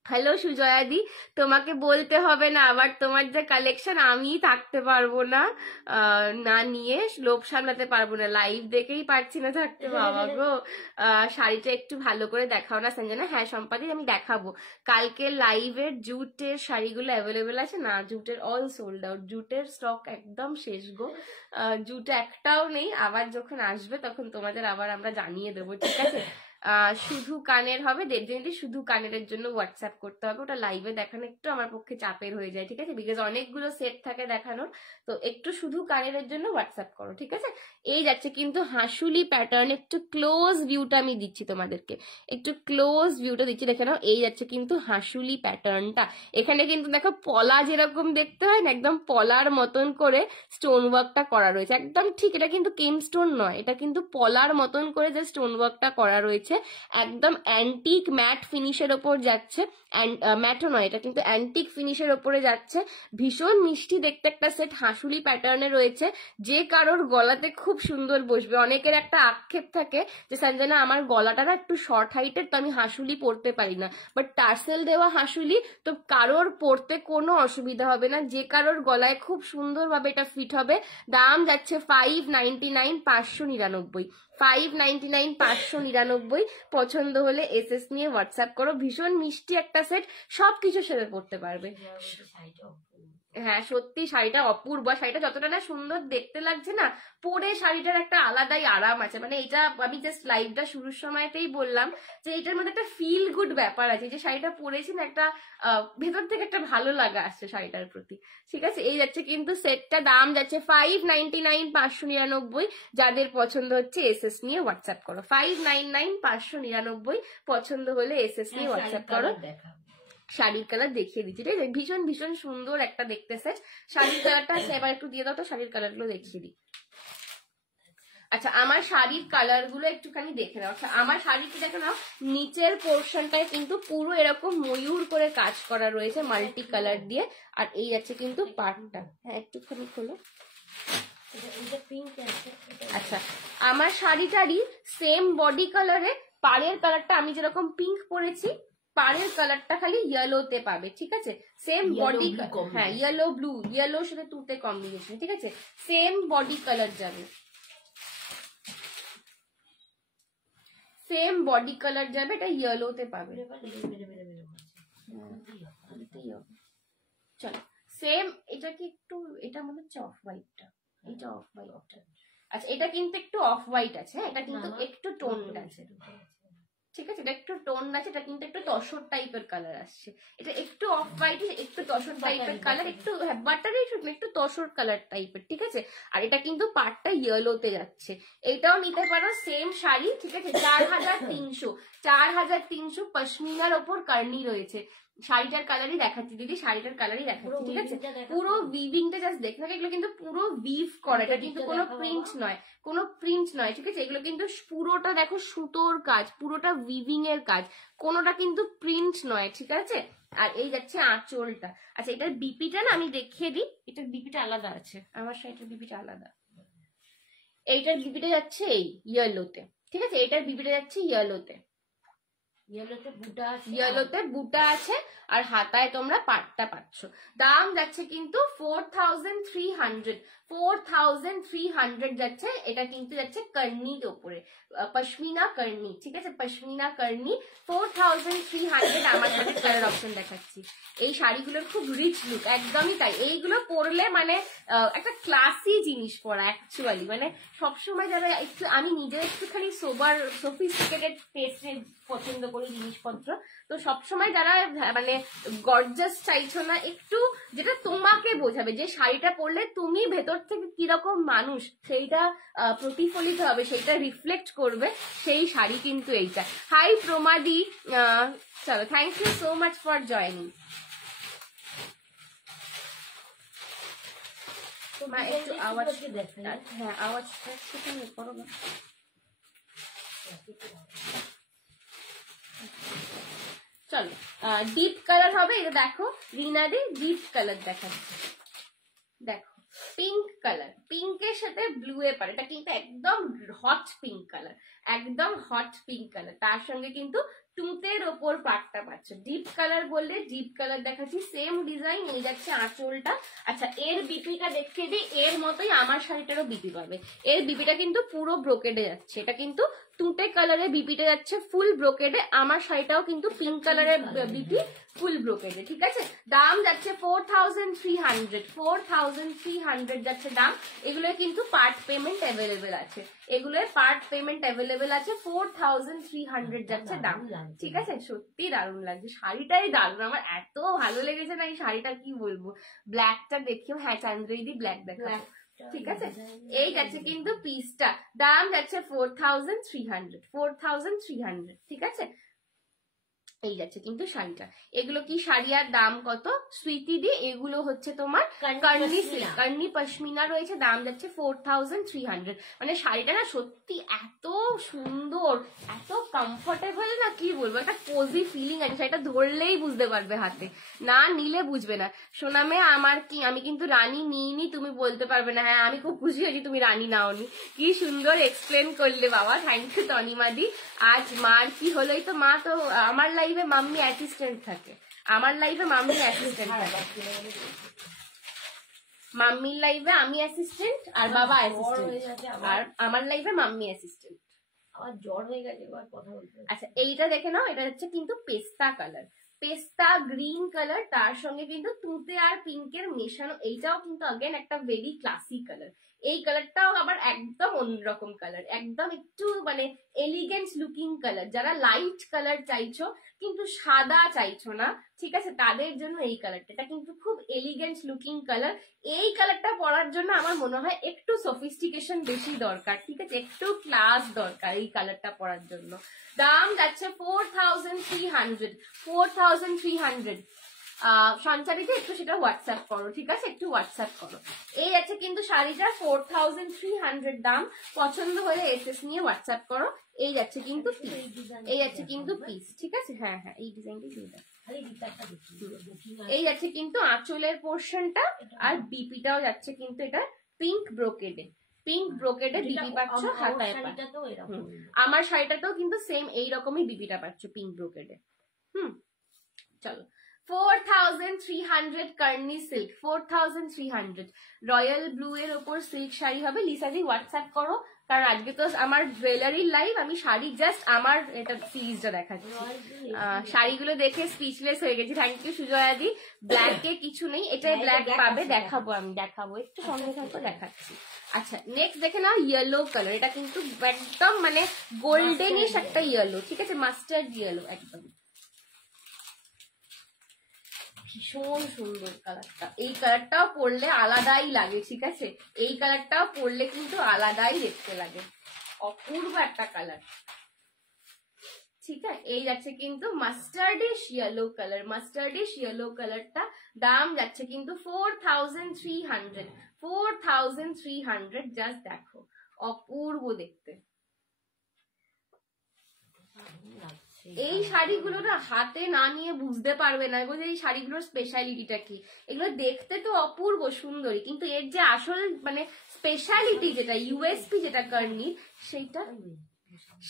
হ্যালো সুজয়া দি, তোমাকে বলতে হবে না আবার, তোমার যে কালেকশন আমি থাকতে পারবো না, না নিয়ে লোভ সামলাতে পারবো না, লাইভ দেখেই পারছি না থাকতে। বাবা গো, শাড়িটা একটু ভালো করে দেখাও না সঞ্জনা। হ্যাঁ সম্পাদি, আমি দেখাবো কালকে লাইভের। জুটের শাড়িগুলো অ্যাভেলেবেল আছে না? জুটের অল সোল্ড আউট, জুটের স্টক একদম শেষ গো, জুট একটাও নেই। আবার যখন আসবে তখন তোমাদের আবার আমরা জানিয়ে দেবো, ঠিক আছে? শুধু কানের হবে, ডেফিনেটলি শুধু কানের জন্য হোয়াটসঅ্যাপ করতে হবে, ওটা লাইভে দেখানো একটু আমার পক্ষে চাপের হয়ে যায়, ঠিক আছে, বিকজ অনেকগুলো সেট থাকে দেখানোর, তো একটু শুধু কানের জন্য হোয়াটসঅ্যাপ করো, ঠিক আছে। এই যাচ্ছে কিন্তু হাসুলি প্যাটার্ন, একটু ক্লোজ ভিউটা আমি দিচ্ছি তোমাদেরকে, একটু ক্লোজ ভিউটা দিচ্ছি, দেখে নাও। এই যাচ্ছে কিন্তু হাসুলি প্যাটার্নটা। এখানে কিন্তু দেখো পলা যেরকম দেখতে হয় না, একদম পলার মতন করে স্টোন ওয়ার্কটা করা রয়েছে, একদম ঠিক। এটা কিন্তু কেম স্টোন নয়, এটা কিন্তু পলার মতন করে যে স্টোন ওয়ার্কটা করা রয়েছে, একদম অ্যান্টিক ম্যাট ফিনিশের ওপর যাচ্ছে, ম্যাটও নয়, এটা কিন্তু অ্যান্টিক ফিনিশের ওপরে যাচ্ছে। ভীষণ মিষ্টি দেখতে একটা সেট, হাসুলি প্যাটার্নে রয়েছে, যে কারোর গলাতে খুব সুন্দর বসবে। অনেকের একটা আক্ষেপ থাকে যে সঞ্জনা আমার গলাটা না একটু শর্ট হাইটের, তো আমি হাসুলি পরতে পারি না, বাট টার্সেল দেওয়া হাসুলি তো কারোর পরতে কোনো অসুবিধা হবে না, যে কারোর গলায় খুব সুন্দরভাবে এটা ফিট হবে। দাম যাচ্ছে 599, 599, 599, 599। পছন্দ হলে এসএস নিয়ে হোয়াটসঅ্যাপ করো। ভীষণ মিষ্টি একটা সেট, সবকিছুর সাথে পড়তে পারবে। হ্যাঁ সত্যি শাড়িটা অপূর্ব, শাড়িটা যতটা না সুন্দর দেখতে লাগছে না, পরে শাড়িটার একটা আলাদাই আরাম আছে। মানে এটা আমি জাস্ট লাইভটা শুরুর সময়তেই বললাম যে এটার মধ্যে একটা ফিল গুড ব্যাপার আছে, যে শাড়িটা পরেছি না একটা ভেতর থেকে একটা ভালো লাগা আসছে শাড়িটার প্রতি, ঠিক আছে। এই যাচ্ছে কিন্তু সেটটা, দাম যাচ্ছে 599, 599। যাদের পছন্দ হচ্ছে এসএস নিয়ে হোয়াটসঅ্যাপ করো, 599, 599। পছন্দ হলে এসএস নিয়ে হোয়াটসঅ্যাপ করো। শাড়ির কালার দেখিয়ে দিচ্ছি, ঠিক আছে, ভীষণ ভীষণ সুন্দর একটা দেখতে সেট। শাড়ির কালারটা এবার একটু দিয়ে দাও তো, শাড়ির কালার গুলো দেখিয়ে দিই। আচ্ছা আমার শাড়ির কালার গুলো একটুখানি দেখে নাও। আচ্ছা আমার শাড়িতে দেখো নাও, নিচের পোর্শনটায় কিন্তু পুরো এরকম ময়ূর করে কাজ করা রয়েছে মাল্টি কালার দিয়ে, আর এই যাচ্ছে কিন্তু পাড়টা। হ্যাঁ একটুখানি খোলো। আচ্ছা আমার শাড়িটারই সেম বডি কালারে পাড়ের কালারটা আমি যেরকম পিঙ্ক পরেছি, পাড়ের কালারটা খালি ইয়েলোতে পাবে, ঠিক আছে। সেম বডি, হ্যাঁ ইয়েলো ব্লু, ইয়েলোর সাথে তুতে কম্বিনেশন, ঠিক আছে, সেম বডি কালার যাবে, সেম বডি কালার যাবে, এটা ইয়েলোতে পাবে। চলো সেম, এটা কি একটু, এটা মনে হচ্ছে অফ হোয়াইটটা, এটা অফ হোয়াইটটা। আচ্ছা এটা কিন্তু একটু অফ হোয়াইট আছে, এটা কিন্তু একটু টোন আছে, ঠিক আছে, এটা একটু টোন আছে, এটা কিন্তু একটু তসর টাইপের কালার আসছে, এটা একটু অফ হোয়াইট, একটু তসর টাইপের কালার, একটু বাটারি একটু তসর কালার টাইপের, ঠিক আছে। আর এটা কিন্তু পাড়টা ইয়েলোতে যাচ্ছে, এটাও নিতে পারো সেম শাড়ি, ঠিক আছে। 4300, 4300 পশমিনার ওপর কার্নি রয়েছে। শাড়িটার কালারই দেখাচ্ছি দিদি, শাড়িটার কালারই দেখাচ্ছি, ঠিক আছে। পুরো উইভিংটা জাস্ট দেখে থাকে, এগুলো কিন্তু পুরো উইভ করা, এটা কিন্তু কোনো প্রিন্ট নয়, কোনো প্রিন্ট নয়, ঠিক আছে। এগুলো কিন্তু পুরোটা দেখো সুতোর কাজ, পুরোটা উইভিং এর কাজ, কোনোটা কিন্তু প্রিন্ট নয়, ঠিক আছে। আর এই যাচ্ছে আঁচলটা। আচ্ছা এটার বিপিটা না আমি দেখিয়ে দিই, এটার বিপিটা আলাদা আছে, আমার শাড়িটার বিপিটা আলাদা। এইটার বিপিটা যাচ্ছে এই ইয়েলোতে, ঠিক আছে, এটার বিপিটা যাচ্ছে ইয়েলোতে, ইয়েলোতে বুটা আছে, আর হাতায় তোমরা পাটটা পাচ্ছ। দাম যাচ্ছে কিন্তু 4300, 4300 যাচ্ছে। এটা কিন্তু যাচ্ছে কর্নির ওপরে, পশমিনা কর্নি, ঠিক আছে, পশমিনা কর্নি, 4300। আমার সাথে কালার অপশন দেখাচ্ছি। এই শাড়িগুলোর খুব রিচ লুক, একদমই তাই। এইগুলো পরলে মানে একটা ক্লাসি জিনিস পরা অ্যাকচুয়ালি, মানে সবসময় যারা একটু, আমি নিজে একটুখানি সোবার সফিস্টিকেটেড টেস্টে পছন্দ করি জিনিসপত্র, তো সবসময় যারা মানে গর্জাস চাইছো না, একটু যেটা তোমাকে বোঝাবে, যে শাড়িটা পরলে তুমি ভেতর থেকে কিরকম মানুষ সেইটা প্রতিফলিত হবে, সেইটা রিফ্লেক্ট করবে, সেই শাড়ি কিন্তু এইটা। হাই প্রমাদি, চলো thank you so much for joining. একটু আওয়াজ, হ্যাঁ আওয়াজটা একটু করো না। চলো ডিপ কালার হবে, এটা দেখো রিনাদি ডিপ কালার দেখাচ্ছে, দেখো পিঙ্ক কালার, পিঙ্কের সাথে ব্লু এ পারে, এটা কিন্তু একদম হট পিঙ্ক কালার, একদম হট পিঙ্ক কালার, তার সঙ্গে কিন্তু তুতের ওপর পাটটা পাচ্ছ। ডিপ কালার বললে ডিপ কালার দেখাচ্ছি, সেম ডিজাইন। এই যাচ্ছে আঁচলটা। আচ্ছা এর বিপিটা দেখিয়ে দিই, এর মতোই আমার শাড়িটারও বিপি পাবে। এর বিপিটা কিন্তু পুরো ব্রোকেডে যাচ্ছে, এটা কিন্তু তুঁতে কালারে বিপিটা যাচ্ছে ফুল ব্রোকেডে, আমার শাড়িটাও কিন্তু পিঙ্ক কালারের বিপি ফুল ব্রোকেডে, ঠিক আছে। দাম যাচ্ছে 4300, 4300 যাচ্ছে দাম। এগুলো কিন্তু পার্ট পেমেন্ট অ্যাভেলেবেল আছে, এগুলোর পার্ট পেমেন্ট অ্যাভেলেবেল আছে। 4300 যাচ্ছে দাম, ঠিক আছে। সত্যি দারুণ লাগছে, শাড়িটাই দারুণ, আমার এত ভালো লেগেছে না এই শাড়িটা, কি বলবো। ব্ল্যাকটা দেখিও, হ্যাঁ চান্দ্রইদি ব্ল্যাক দেখাবো, ঠিক আছে। এই যাচ্ছে কিন্তু পিসটা, দাম যাচ্ছে 4300, 4300, ঠিক আছে। এই যাচ্ছে কিন্তু শাড়িটা। এগুলো কি শাড়ি আর দাম কত সুইটি দি? এগুলো হচ্ছে তোমার কর্নি সিল্ক, কর্নি পশমিনা রয়েছে, দাম যাচ্ছে 4300। মানে শাড়িটা না সত্যি এত সুন্দর, এত কমফোর্টেবল না, কি বলবো, একটা কোজি ফিলিং আছে। শাড়িটা ধরলেই বুঝতে পারবে হাতে, না নিলে বুঝবে না। সোনামে আমার কি, আমি কিন্তু রানী নিইনি, তুমি বলতে পারবে না। হ্যাঁ আমি খুব খুশি হয়েছি তুমি রানী নাওনি, কি সুন্দর এক্সপ্লেন করলে বাবা, থ্যাংক ইউ তনিমা দি। আজ মার কি হলো, এই তো মা তো আমার লাইভে মাম্মি অ্যাসিস্ট্যান্ট থাকে, আমার লাইভে মাম্মি অ্যাসিস্ট্যান্ট থাকে, মাম্মির লাইভে আমি অ্যাসিস্ট্যান্ট আর বাবা অ্যাসিস্ট্যান্ট, আর আমার লাইভে মাম্মি অ্যাসিস্ট্যান্ট। আমার জ্বর হয়ে গেছে কথা বলতে। আচ্ছা এইটা দেখে নাও, এটা হচ্ছে কিন্তু পেস্তা কালার, পেস্তা গ্রিন কালার, তার সঙ্গে কিন্তু তুঁতে আর পিঙ্কের মেশানো। এইটাও কিন্তু अगेन একটা ভেরি ক্লাসি কালার। এই কালারটাও আবার একদম অন্যরকম কালার, একদম একটু মানে এলিগেন্ট লুকিং কালার। যারা লাইট কালার চাইছো কিন্তু সাদা চাইছো না, ঠিক আছে, তাদের জন্য এই কালারটা, এটা কিন্তু খুব এলিগেন্ট লুকিং কালার। এই কালারটা পরার জন্য আমার মনে হয় একটু সফিস্টিকেশন বেশি দরকার, ঠিক আছে, একটু ক্লাস দরকার এই কালারটা পরার জন্য। দাম যাচ্ছে 4300, 4300। সঞ্চারিতে একটু সেটা হোয়াটসঅ্যাপ করো, ঠিক আছে, একটু হোয়াটসঅ্যাপ করো। এই আছে কিন্তু শাড়িটা 4300 দাম, পছন্দ হলে এসএস নিয়ে হোয়াটসঅ্যাপ করো। এই যাচ্ছে কিন্তু পিস, এই যাচ্ছে কিন্তু পিস, ঠিক আছে। হ্যাঁ হ্যাঁ এই ডিজাইনটাই দিয়ে দাও। এই যাচ্ছে কিন্তু আঁচলের পোর্শনটা, আর বিপিটাও যাচ্ছে কিন্তু এটা পিঙ্ক ব্রোকেডে, পিঙ্ক ব্রোকেডে বিপি পাচ্ছ হাতায়। আমার শাড়িটাতেও কিন্তু সেম এইরকমই বিপিটা পাচ্ছ পিঙ্ক ব্রোকেডে। চলো 4300 কার্নি সিল্ক, 4300 রয়্যাল ব্লু এর ওপর সিল্ক শাড়ি হবে। লিসাদি হোয়াটসঅ্যাপ করো, কারণ আজকে তো আমার জুয়েলারির লাইভ, আমি শাড়ি জাস্ট আমার এটা সিরিজটা দেখাচ্ছি। শাড়িগুলো দেখে স্পিচলেস হয়ে গেছি। Thank you সুজয়াদি। ব্ল্যাকে কিছু নেই, এটাই ব্ল্যাক পাবে, দেখাবো আমি, দেখাবো একটু সঙ্গে থাকো, দেখাচ্ছি। আচ্ছা নেক্সট দেখে নাও ইয়েলো কালার, এটা কিন্তু একদম মানে গোল্ডেনিশ একটা ইয়েলো, ঠিক আছে, মাস্টার্ড ইয়েলো একদম, ভীষণ সুন্দর কালারটা। এই কালারটাও পরলে আলাদাই লাগে, ঠিক আছে, এই কালারটাও পরলে কিন্তু আলাদাই দেখতে লাগে, অপূর্ব একটা কালার, ঠিক আছে। এই যাচ্ছে কিন্তু মাস্টার্ডিশ ইয়েলো কালার, মাস্টার্ডিশ ইয়েলো কালারটা দাম যাচ্ছে কিন্তু 4300, 4300। জাস্ট দেখো অপূর্ব দেখতে। এই শাড়িগুলো না হাতে না নিয়ে বুঝতে পারবে না যে এই শাড়িগুলোর স্পেশালিটিটা কি। এগুলো দেখতে তো অপূর্ব সুন্দরী, কিন্তু এর যে আসল মানে স্পেশালিটি যেটা ইউএসপি যেটা কার্নির,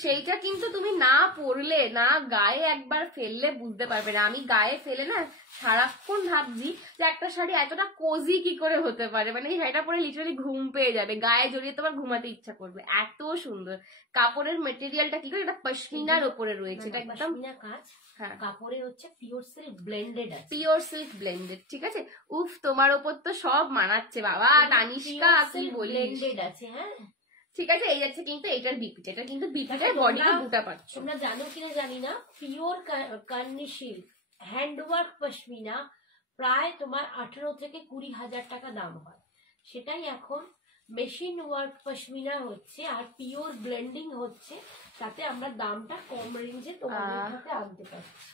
সেইটা কিন্তু তুমি না পরলে, না গায়ে একবার ফেললে বুঝতে পারবে না। আমি গায়ে ফেলে না সারাক্ষণ ভাবছি যে একটা শাড়ি এতটা কোজি কি করে হতে পারে, মানে এই শাড়িটা পরে লিটারালি ঘুম পেয়ে যাবে, গায়ে জড়িয়ে তোমার ঘুমাতে ইচ্ছা করবে, এত সুন্দর। কাপড়ের মেটেরিয়ালটা কি করে, এটা পশমিনার উপরে রয়েছে, এটা একদম কাজ, হ্যাঁ কাপড়ে হচ্ছে পিওর সিল্ক ব্লেন্ডেড আছে, পিওর সিল্ক ব্লেন্ডেড, ঠিক আছে। উফ তোমার ওপর তো সব মানাচ্ছে বাবা, তানিষ্কা কি বলি ব্লেন্ডেড আছে, হ্যাঁ ঠিক আছে। এই যাচ্ছে কিন্তু এটার বিপিটা, এটা কিন্তু বিপিটার বডিতে বুটা পাচ্ছ। তোমরা জানো কিনা জানি না, pure Carney silk handwork pashmina প্রায় তোমার 18 থেকে 20,000 টাকা দাম হয়, সেটাই এখন মেশিন ওয়ার্ক পশমিনা হচ্ছে আর পিওর ব্লেন্ডিং হচ্ছে, তাতে আমরা দামটা কম রেঞ্জে তোমাদের হাতে আনতে পারছি।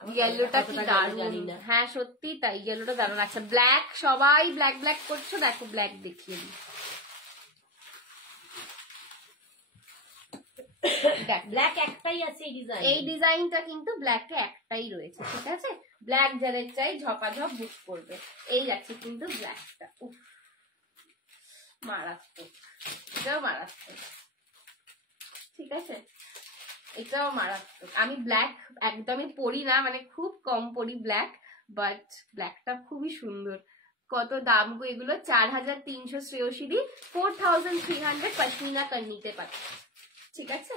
ইয়েলোটা কি দারুণ, হ্যাঁ সত্যি তাই, ইয়েলোটা দারুণ। আচ্ছা ব্ল্যাক, সবাই ব্ল্যাক ব্ল্যাক করছো, দেখো ব্ল্যাক দেখিয়ে দিই। ব্ল্যাক একটাই আছে এই ডিজাইন, এই ডিজাইনটা কিন্তু ব্ল্যাকে একটাই রয়েছে, ঠিক আছে। ব্ল্যাক যাদের চাই ঝপাঝপ বুক করবে। এই যাচ্ছে কিন্তু ব্ল্যাকটা, উফ মারাত্মক, এটাও মারাত্মক, ঠিক আছে, এটাও মারাত্মক। আমি ব্ল্যাক একদমই পরি না, মানে খুব কম পরি ব্ল্যাক, বাট ব্ল্যাকটা খুবই সুন্দর। কত দাম গো এগুলো, 4300 শ্রেয়সী দি, 4300 পশমিনা কার্নিতে পাচ্ছি, ঠিক আছে,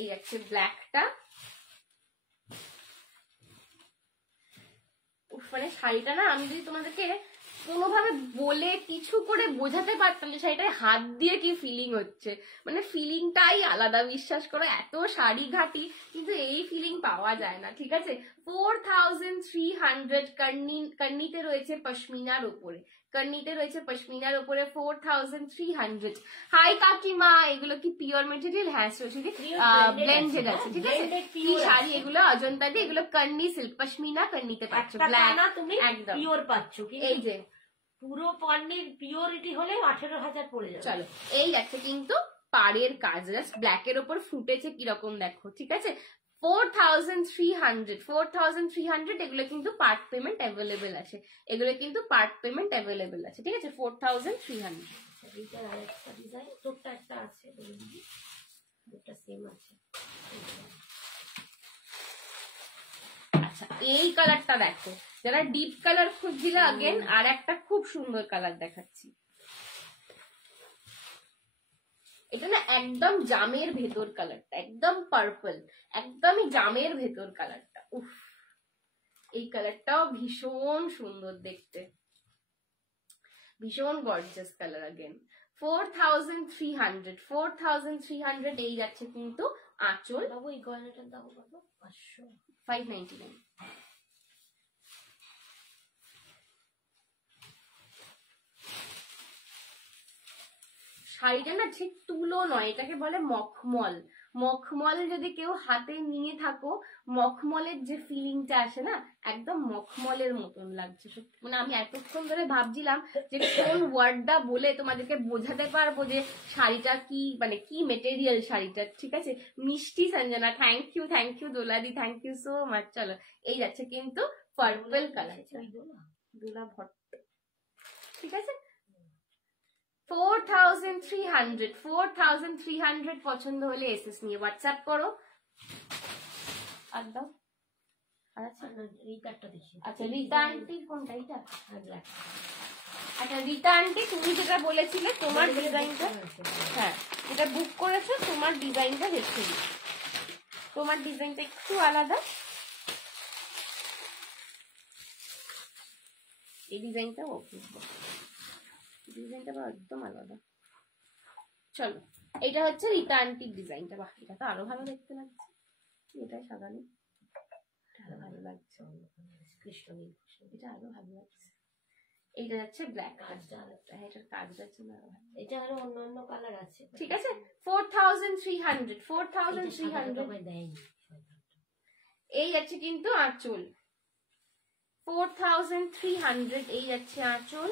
এই আছে ব্ল্যাকটা। মানে শাড়িটা না, আমি যদি তোমাদেরকে কোনোভাবে বলে কিছু করে বোঝাতে পারতাম যে শাড়িটায় হাত দিয়ে কি ফিলিং হচ্ছে, মানে ফিলিংটাই আলাদা, বিশ্বাস করো। এত শাড়ি ঘাটি কিন্তু এই ফিলিং পাওয়া যায় না। ঠিক আছে, 4300 কর্নিতে রয়েছে পশমিনার উপরে, কর্নিতে রয়েছে পশমিনার উপরে 4300। হাই কাকিমা, এগুলো কি পিওর মেটেরিয়াল? হ্যাঁ ব্লেন্ডেড আছে। ঠিক আছে, কি শাড়ি এগুলো? অজন্তা দিয়ে, এগুলো কর্নি সিল্ক পশমিনা কর্নিতে পাচ্ছ, ব্ল্যাক তুমি একদম পিওর পাচ্ছ। এই যে পুরো পণ্যের পিওরিটি হলে 18,000 পড়ে যাবে। চলো, এই আছে কিন্তু পাড়ের কাজ, জাস্ট ব্ল্যাকের ওপর ফুটেছে কিরকম দেখো। ঠিক আছে, 4300 এগুলো কিন্তু পার্ট পেমেন্ট অ্যাভেলেবেল আছে, এগুলো কিন্তু পার্ট পেমেন্ট অ্যাভেলেবেল আছে। ঠিক আছে, 4300। এইটার আরেকটা ডিজাইন, তোরটা একটা আছে, দুটো সেম আছে। আচ্ছা, এই কালারটা দেখো, যারা ডিপ কালার খুঁজছিল আগেন, আর একটা খুব সুন্দর কালার দেখাচ্ছি। এটা না একদম জামের ভেতর কালারটা, একদম পার্পল, একদমই জামের ভেতর কালারটা। উফ, এই কালারটাও ভীষণ সুন্দর দেখতে, ভীষণ গর্জিয়াস কালার। আগেন 4300 এই যাচ্ছে কিন্তু আঁচল। বাবু এই গয়নাটার দাম কত? 599। শাড়িটা না ঠিক তুলো নয়, এটাকে বলে মখমল। মখমল যদি কেউ হাতে নিয়ে থাকো, মখমলের যে ফিলিংটা আসে না, একদম মখমলের মতন লাগছে। মানে আমি এতক্ষণ ধরে ভাবছিলাম যে কোন ওয়ার্ডটা বলে তোমাদেরকে বোঝাতে পারবো যে শাড়িটা কি, মানে কি মেটেরিয়াল শাড়িটা। ঠিক আছে, মিষ্টি সঞ্জনা, থ্যাংক ইউ দোলাদি, থ্যাংক ইউ সো মাচ। চলো, এই যাচ্ছে কিন্তু পার্পল কালার, দোলা ভট্ট। ঠিক আছে, 4300 পছন্দ হলে এসএস নিয়ে হোয়াটসঅ্যাপ করো। আর দাও, আচ্ছা রীতা আন্টির কোনটা? এটা আচ্ছা, রীতা আন্টি তুমি যেটা বলেছিলে তোমার ডিজাইনটা, হ্যাঁ যেটা বুক করেছো তোমার ডিজাইনটা দেখে দিই, তোমার ডিজাইনটা একটু আলাদা, এই ডিজাইনটা অপূর্ব, ডিজাইনটা একদম আলাদা। চলো, এটা হচ্ছে রীতা আন্টির ডিজাইনটা। বাহ, এটা তো আরো ভালো দেখতে লাগছে, এটাই সাজানো আরো ভালো লাগছে, এটা আরো ভালো লাগছে। এইটা যাচ্ছে ব্ল্যাক, এটার কাজ যাচ্ছে না, এটা আরো অন্যান্য কালার আছে। ঠিক আছে, 4300 এই যাচ্ছে কিন্তু আঁচল, 4300 এই যাচ্ছে আঁচল,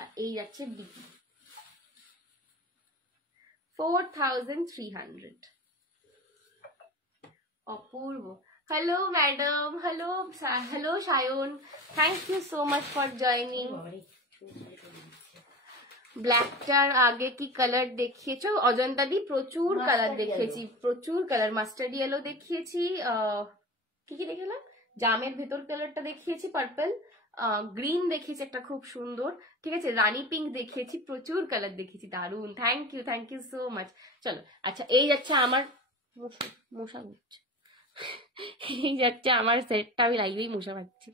আর এই যাচ্ছে বিপি 4300। অপূর্ব। Hello madam, hello Sayan, thank you so much for joining. ব্ল্যাকটার আগে কি কালার দেখিয়েছো? অজন্তা দি প্রচুর কালার দেখিয়েছি, প্রচুর কালার। মাস্টার্ড ইয়েলো দেখিয়েছি, কি কি দেখালাম, জামের ভেতর কালারটা দেখিয়েছি, পার্পল, গ্রিন দেখিয়েছি একটা খুব সুন্দর। ঠিক আছে, রানী পিঙ্ক দেখিয়েছি, প্রচুর কালার দেখিয়েছি, দারুন, থ্যাংক ইউ সো মাচ। চলো, আচ্ছা এই যাচ্ছে আমার মশা ঘুরছে, এই যাচ্ছে আমার সেটটা, আমি লাইভেই মশা পাচ্ছি।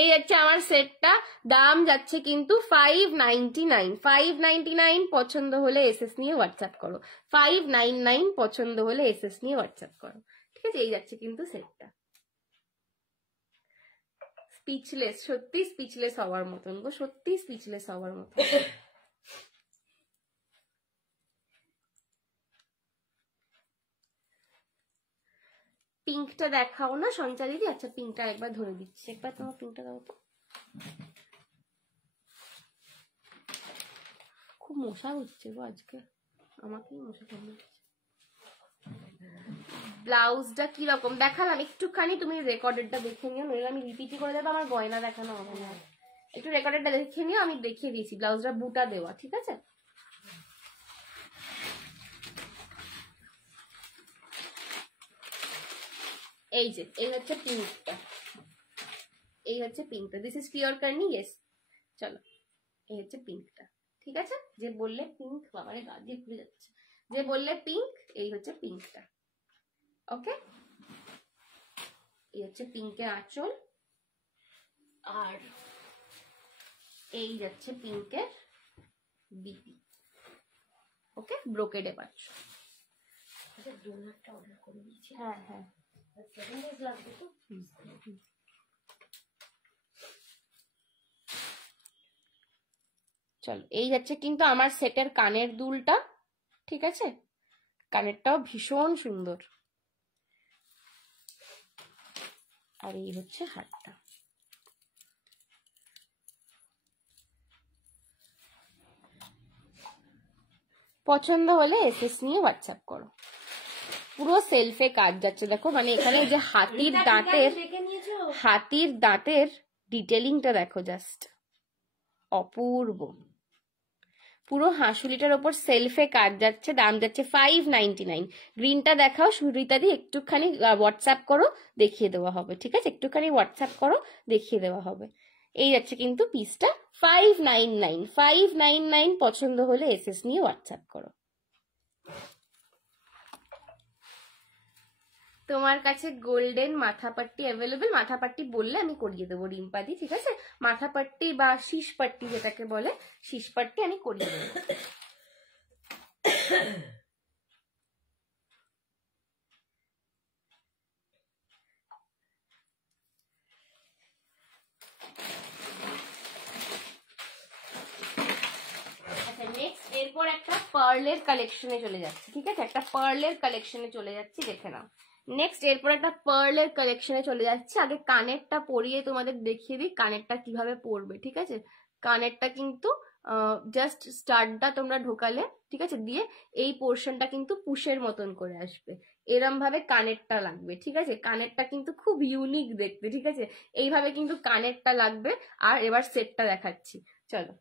এই যাচ্ছে আমার সেটটা, দাম যাচ্ছে কিন্তু 599 পছন্দ হলে এসএস নিয়ে হোয়াটসঅ্যাপ করো, 599 পছন্দ হলে এসএস নিয়ে হোয়াটসঅ্যাপ করো। ঠিক আছে, এই যাচ্ছে কিন্তু সেটটা। স্পিচলেস, সত্যি স্পিচলেস হওয়ার মতন গো, সত্যি স্পিচলেস হওয়ার মতন। পিঙ্কটা দেখাও না সঞ্চা দিদি। আচ্ছা, পিঙ্কটা একবার ধরে দিচ্ছি, একবার তোমার পিঙ্কটা দাও তো। খুব মশা হচ্ছে গো আজকে, আমাকেই মশা কামড়াচ্ছে। ব্লাউজটা কিরকম দেখালাম একটুখানি, তুমি রেকর্ডেডটা দেখে নিও, নইলে আমি রিপিটি করে দেবো, আমার গয়না দেখানো হবে না। একটু রেকর্ডেডটা দেখে নিও, আমি দেখিয়ে দিয়েছি ব্লাউজটা বুটা দেওয়া। ঠিক আছে, এই যে এই হচ্ছে পিঙ্কটা, এই হচ্ছে পিঙ্কটা, দিস ইজ পিওর কার্নি। ইয়েস, চলো এই হচ্ছে পিঙ্কটা। ঠিক আছে, যে বললে পিঙ্ক, বাবারে গা দিয়ে ঘুরে যাচ্ছে, যে বললে পিঙ্ক, এই হচ্ছে পিঙ্কটা। ওকে, এই হচ্ছে পিঙ্কের আঁচল, আর এই যাচ্ছে পিঙ্কের বিপি। ওকে, ব্রোকেডে পাচ্ছ। ডোনাটটা অর্ডার করে দিয়েছি। হ্যাঁ হ্যাঁ, 7 days লাগবে তো। চলো, এই যাচ্ছে কিন্তু আমার সেটের কানের দুলটা। ঠিক আছে, কানেরটাও ভীষণ সুন্দর, আর এই হচ্ছে হারটা। পছন্দ হলে এসএস নিয়ে হোয়াটসঅ্যাপ করো। পুরো সেলফে কাজ যাচ্ছে, দেখো মানে এখানে যে হাতির দাঁতের ডিটেলিংটা দেখো, জাস্ট অপূর্ব। পুরো হাঁসুলিটার ওপর সেলফে কাজ যাচ্ছে, দাম যাচ্ছে 599। গ্রিনটা দেখাও সুরিতাদি, একটুখানি হোয়াটসঅ্যাপ করো, দেখিয়ে দেওয়া হবে। ঠিক আছে, একটুখানি হোয়াটসঅ্যাপ করো, দেখিয়ে দেওয়া হবে। এই যাচ্ছে কিন্তু পিসটা 599। পছন্দ হলে এসএস নিয়ে হোয়াটসঅ্যাপ করো। তোমার কাছে গোল্ডেন মাথাপাট্টি অ্যাভেলেবেল? মাথাপাট্টি বললে আমি করিয়ে দেবো রিম্পাদি। ঠিক আছে, মাথাপাট্টি বা শীষপাট্টি যেটাকে বলে, শীষপাট্টি আমি করিয়ে দেবো। আচ্ছা, নেক্সট এরপর একটা পার্লের কালেকশনে চলে যাচ্ছে। ঠিক আছে, একটা পার্লের কালেকশনে চলে যাচ্ছি, দেখে নাও। নেক্সট এরপর একটা পার্লের কালেকশনে চলে যাচ্ছে। আগে কানেরটা পরিয়ে তোমাদের দেখিয়ে দিই কানেরটা কিভাবে পরবে। ঠিক আছে, কানেরটা কিন্তু জাস্ট স্টার্টটা তোমরা ঢোকালে, ঠিক আছে, দিয়ে এই পোর্শনটা কিন্তু পুশের মতন করে আসবে, এরম ভাবে কানেরটা লাগবে। ঠিক আছে, কানেরটা কিন্তু খুব ইউনিক দেখতে। ঠিক আছে, এইভাবে কিন্তু কানেরটা লাগবে। আর এবার সেটটা দেখাচ্ছি, চলো।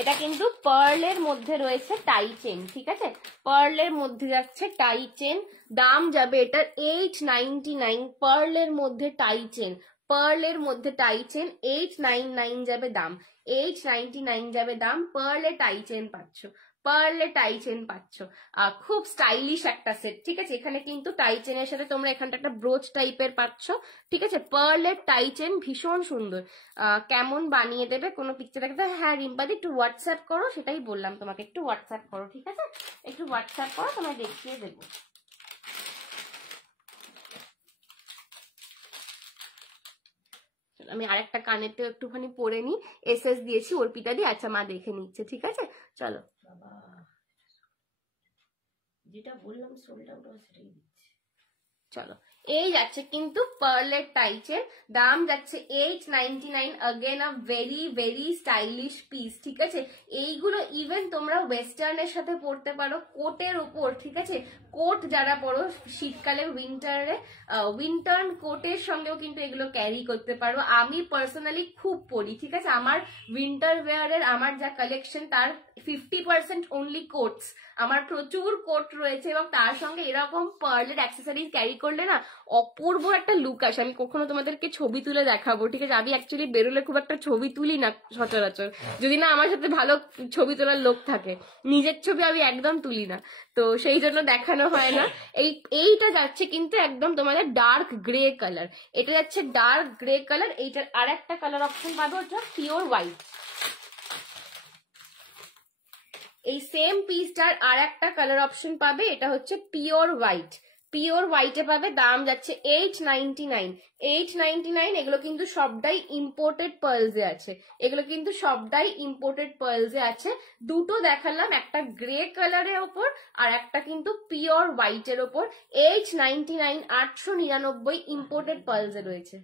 এটা কিন্তু পার্লের মধ্যে রয়েছে টাই চেন। ঠিক আছে, পার্লের মধ্যে যাচ্ছে টাই চেন, দাম যাবে এটার 899। পার্লের মধ্যে টাই চেন, পার্লের মধ্যে টাই চেন 899 যাবে দাম, 899 যাবে দাম। পার্লে টাই চেন পাচ্ছ, পার্লে টাই চেন পাচ্ছ। খুব স্টাইলিশ একটা সেট। ঠিক আছে, এখানে কিন্তু টাই চেনের সাথে তোমরা এখানটা একটা ব্রোচ টাইপের পাচ্ছ। ঠিক আছে, পার্লের টাই চেন ভীষণ সুন্দর। কেমন বানিয়ে দেবে কোনো পিকচার দেখতে? হ্যাঁ রিম্পাদি, একটু হোয়াটসঅ্যাপ করো, সেটাই বললাম তোমাকে, একটু হোয়াটসঅ্যাপ করো। ঠিক আছে, একটু হোয়াটসঅ্যাপ করো, তোমায় দেখিয়ে দেবো। আমি আরেকটা কানেরটা একটুখানি পরে নি, এসএস দিয়েছি অর্পিতা দি। আচ্ছা, মা দেখে নিচ্ছে। ঠিক আছে, চলো। যেটা বললাম সোল্ড আউট, সেটাই দিচ্ছি। চলো, এই যাচ্ছে কিন্তু পার্লের টাইচের, দাম যাচ্ছে 899। Again a very very stylish piece. ঠিক আছে, এইগুলো ইভেন তোমরা ওয়েস্টার্নের সাথে পরতে পারো, কোটের উপর। ঠিক আছে, কোট যারা পরো শীতকালে, উইন্টারে, উইন্টার কোটের সঙ্গেও কিন্তু এগুলো ক্যারি করতে পারো। আমি পার্সোনালি খুব পরি। ঠিক আছে, আমার উইন্টার ওয়্যারের আমার যা কালেকশন, তার 50% অনলি কোটস। আমার প্রচুর কোট রয়েছে, এবং তার সঙ্গে এরকম পার্লের অ্যাক্সেসরিজ ক্যারি করলে না অপূর্ব একটা লুক আসে। আমি কখনো তোমাদেরকে ছবি তুলে দেখাবো। ঠিক আছে, আমি অ্যাকচুয়ালি বেরোলে খুব একটা ছবি তুলি না সচরাচর, যদি না আমার সাথে ভালো ছবি তোলার লোক থাকে। নিজের ছবি আমি একদম তুলি না, তো সেই জন্য দেখানো হয় না। এইটা যাচ্ছে কিন্তু একদম তোমাদের ডার্ক গ্রে কালার, এটা যাচ্ছে ডার্ক গ্রে কালার। এইটার আর একটা কালার অপশন পাবে, ওটা পিওর হোয়াইট। এই সেম পিসটার আর একটা কালার অপশন পাবে, এটা হচ্ছে পিওর হোয়াইট। পিওর হোয়াইটে পাবে, দাম যাচ্ছে 899। 899। এগুলো কিন্তু সবটাই ইম্পোর্টেড পার্লসে আছে, এগুলো কিন্তু সবটাই ইম্পোর্টেড পার্লসে আছে। দুটো দেখালাম, একটা গ্রে কালারের ওপর আর একটা কিন্তু পিওর হোয়াইটের ওপর। 899, 899 ইম্পোর্টেড পার্লসে রয়েছে,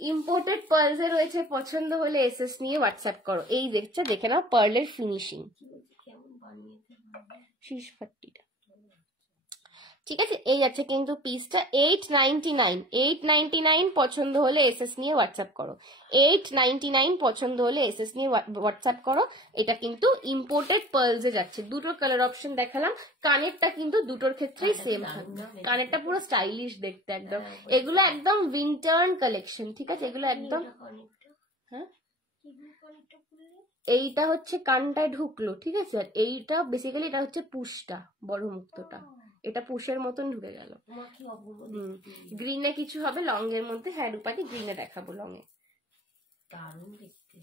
ইম্পোর্টেড পার্লসে রয়েছে। পছন্দ হলে এসএস নিয়ে হোয়াটসঅ্যাপ করো। এই দেখছো, দেখে নাও পার্লের ফিনিশিং, শীষ পাট্টিটা। ঠিক আছে, এই যাচ্ছে কিন্তু পিসটা 899। 899 পছন্দ হলে এসএস নিয়ে হোয়াটসঅ্যাপ করো। 899 পছন্দ হলে এসএস নিয়ে হোয়াটসঅ্যাপ করো। এটা কিন্তু ইম্পোর্টেড পার্লসে যাচ্ছে। দুটো কালার অপশন দেখালাম, কানেরটা কিন্তু দুটোর ক্ষেত্রেই সেম থাকবে। কানেরটা পুরো স্টাইলিশ দেখতে একদম। এগুলো একদম উইন্টার কালেকশন। ঠিক আছে, এগুলো একদম হ্যাঁ কি blue কানেরটা পরলে? এইটা হচ্ছে কানটায় ঢুকলো, ঠিক আছে, আর এইটা বেসিক্যালি এটা হচ্ছে পুশটা, বড় মুক্তটা, এটা পুশের মতন ঢুকে গেল। তোমার কি অপূর্ব হুম, দেখতে। গ্রিনে কিছু হবে, লং এর মধ্যে, হ্যাঁ রূপাদি গ্রিনে দেখাবো লং এ, দারুণ দেখতে।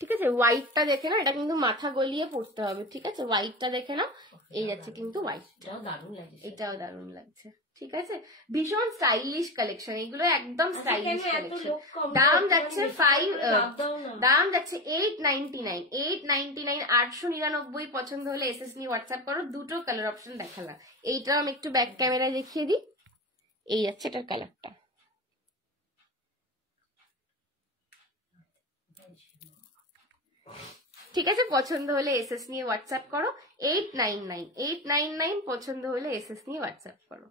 ঠিক আছে। হোয়াইটটা দেখে না, এটা কিন্তু মাথা গলিয়ে পড়তে হবে, ঠিক আছে, হোয়াইটটা দেখে না, এই যাচ্ছে কিন্তু হোয়াইট, এটাও দারুণ লাগছে। এটাও দারুণ লাগছে, ঠিক আছে। ভীষণ স্টাইলিশ কালেকশন, এগুলো একদম স্টাইলিশ কালেকশন। দাম যাচ্ছে 899, 899, পছন্দ হলে এসএস নিয়ে হোয়াটসঅ্যাপ করো। দুটো কালার অপশন দেখালাম, এইটা আমি একটু ব্যাক ক্যামেরায় দেখিয়ে দিই, এই যাচ্ছে এটার কালারটা, ঠিক আছে। পছন্দ হলে এসএস নিয়ে হোয়াটসঅ্যাপ করো। 899, পছন্দ হলে এসএস নিয়ে হোয়াটসঅ্যাপ করো।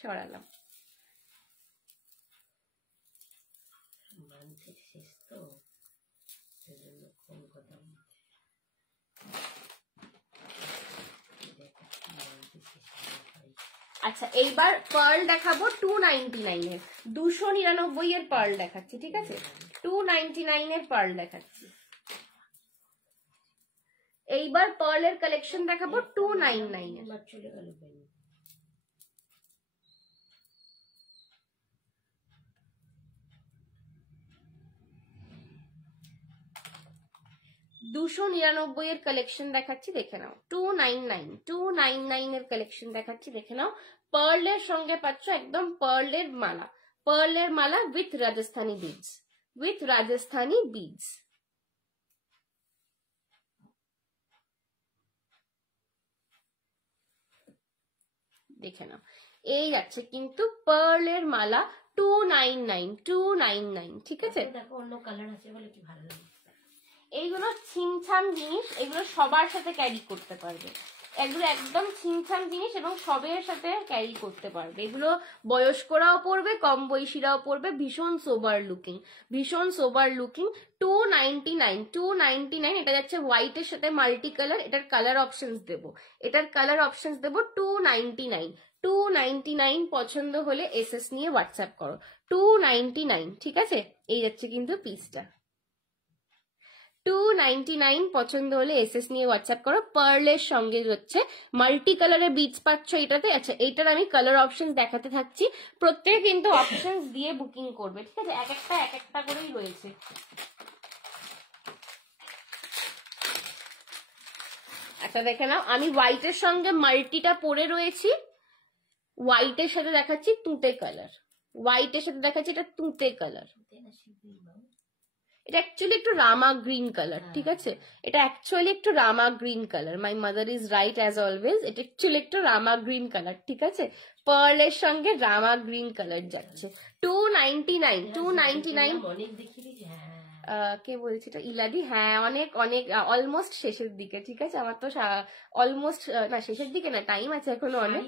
সরালাম। আচ্ছা এইবার পার্ল দেখাবো 299 এর, 299 এর পার্ল দেখাচ্ছি, ঠিক আছে, 299 এর পার্ল দেখাচ্ছি। এইবার পার্লের কালেকশন দেখাবো 299 এর। চলে গেল। 299 এর কালেকশন দেখাচ্ছি, দেখে নাও। 299 এর কালেকশন দেখাচ্ছি, দেখে নাও। পার্লের সঙ্গে পাচ্ছ একদম পার্লের মালা, পার্লের মালা with Rajasthani beads, with Rajasthani beads. দেখে নাও, এই যাচ্ছে কিন্তু পার্লের মালা 299, ঠিক আছে। দেখো অন্য কালার আছে বলে কি ভালো লাগে। এইগুলো ছিমছাম জিনিস, এগুলো সবার সাথে ক্যারি করতে পারবে, এগুলো একদম ছিমছাম জিনিস এবং সবের সাথে ক্যারি করতে পারবে। এগুলো বয়স্করাও পরবে, কম বয়সীরাও পরবে, ভীষণ সোবার লুকিং, ভীষণ সোবার লুকিং। 299, এটা যাচ্ছে হোয়াইটের সাথে মাল্টি কালার, এটার কালার অপশনস দেবো, এটার কালার অপশনস দেবো। 299, পছন্দ হলে এসএস নিয়ে হোয়াটসঅ্যাপ করো। 299, ঠিক আছে, এই যাচ্ছে কিন্তু পিসটা। 299, পছন্দ হলে এসএস নিয়ে হোয়াটসঅ্যাপ করো। পার্লের সঙ্গে হচ্ছে মাল্টি কালারের বিটস পাচ্ছ এটাতে। আচ্ছা এইটার আমি কালার অপশন দেখাতে থাকছি, প্রত্যেকে কিন্তু অপশন দিয়ে বুকিং করবে, ঠিক আছে, এক একটা করেই রয়েছে। আচ্ছা দেখে নাও, আমি হোয়াইটের সঙ্গে মাল্টিটা পরে রয়েছি, হোয়াইটের সাথে দেখাচ্ছি তুঁতে কালার, হোয়াইটের সাথে দেখাচ্ছি এটা তুঁতে কালার, এটা অ্যাকচুয়ালি একটু রামা গ্রিন কালার, ঠিক আছে, এটা অ্যাকচুয়ালি একটু Rama green colour. My mother is right as always, এটা অ্যাকচুয়ালি একটু রামা গ্রিন কালার, ঠিক আছে, পার্লের সঙ্গে রামা গ্রিন কালার যাচ্ছে। 299, অনেক দেখিয়ে দিয়েছি। কে বলছি এটা, ইলাদি, হ্যাঁ অনেক অলমোস্ট শেষের দিকে, ঠিক আছে, আমার তো অলমোস্ট না শেষের দিকে না, টাইম আছে এখনো অনেক,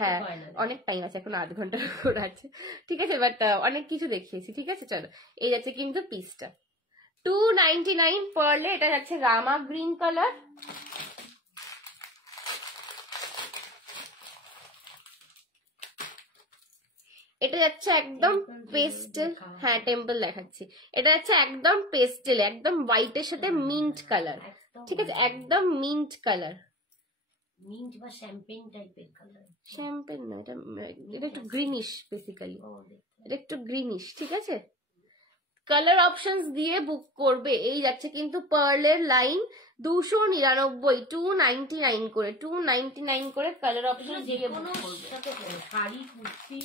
হ্যাঁ অনেক টাইম আছে, এখন 8 ঘন্টার উপর আছে, ঠিক আছে, বাট অনেক কিছু দেখিয়েছি, ঠিক আছে। চলো এই যাচ্ছে কিন্তু পিসটা 299 পার্লে, এটা যাচ্ছে রামা গ্রিন কালার, এটা যাচ্ছে একদম পেস্টেল, হ্যাঁ টেম্পল দেখাচ্ছি, এটা যাচ্ছে একদম পেস্টেল, একদম হোয়াইটের সাথে মিন্ট কালার, ঠিক আছে, একদম মিন্ট কালার, মিন্ট বা শ্যাম্পেন টাইপের কালার, শ্যাম্পেন না, এটা একটু গ্রিনিশ, বেসিক্যালি এটা একটু গ্রিনিশ, ঠিক আছে। কালার অপশনস দিয়ে বুক করবে। এই যাচ্ছে কিন্তু পার্লের লাইন 299, 299 করে, 299 করে কালার অপশন দিয়ে বুক করবে। শাড়ি কুর্তি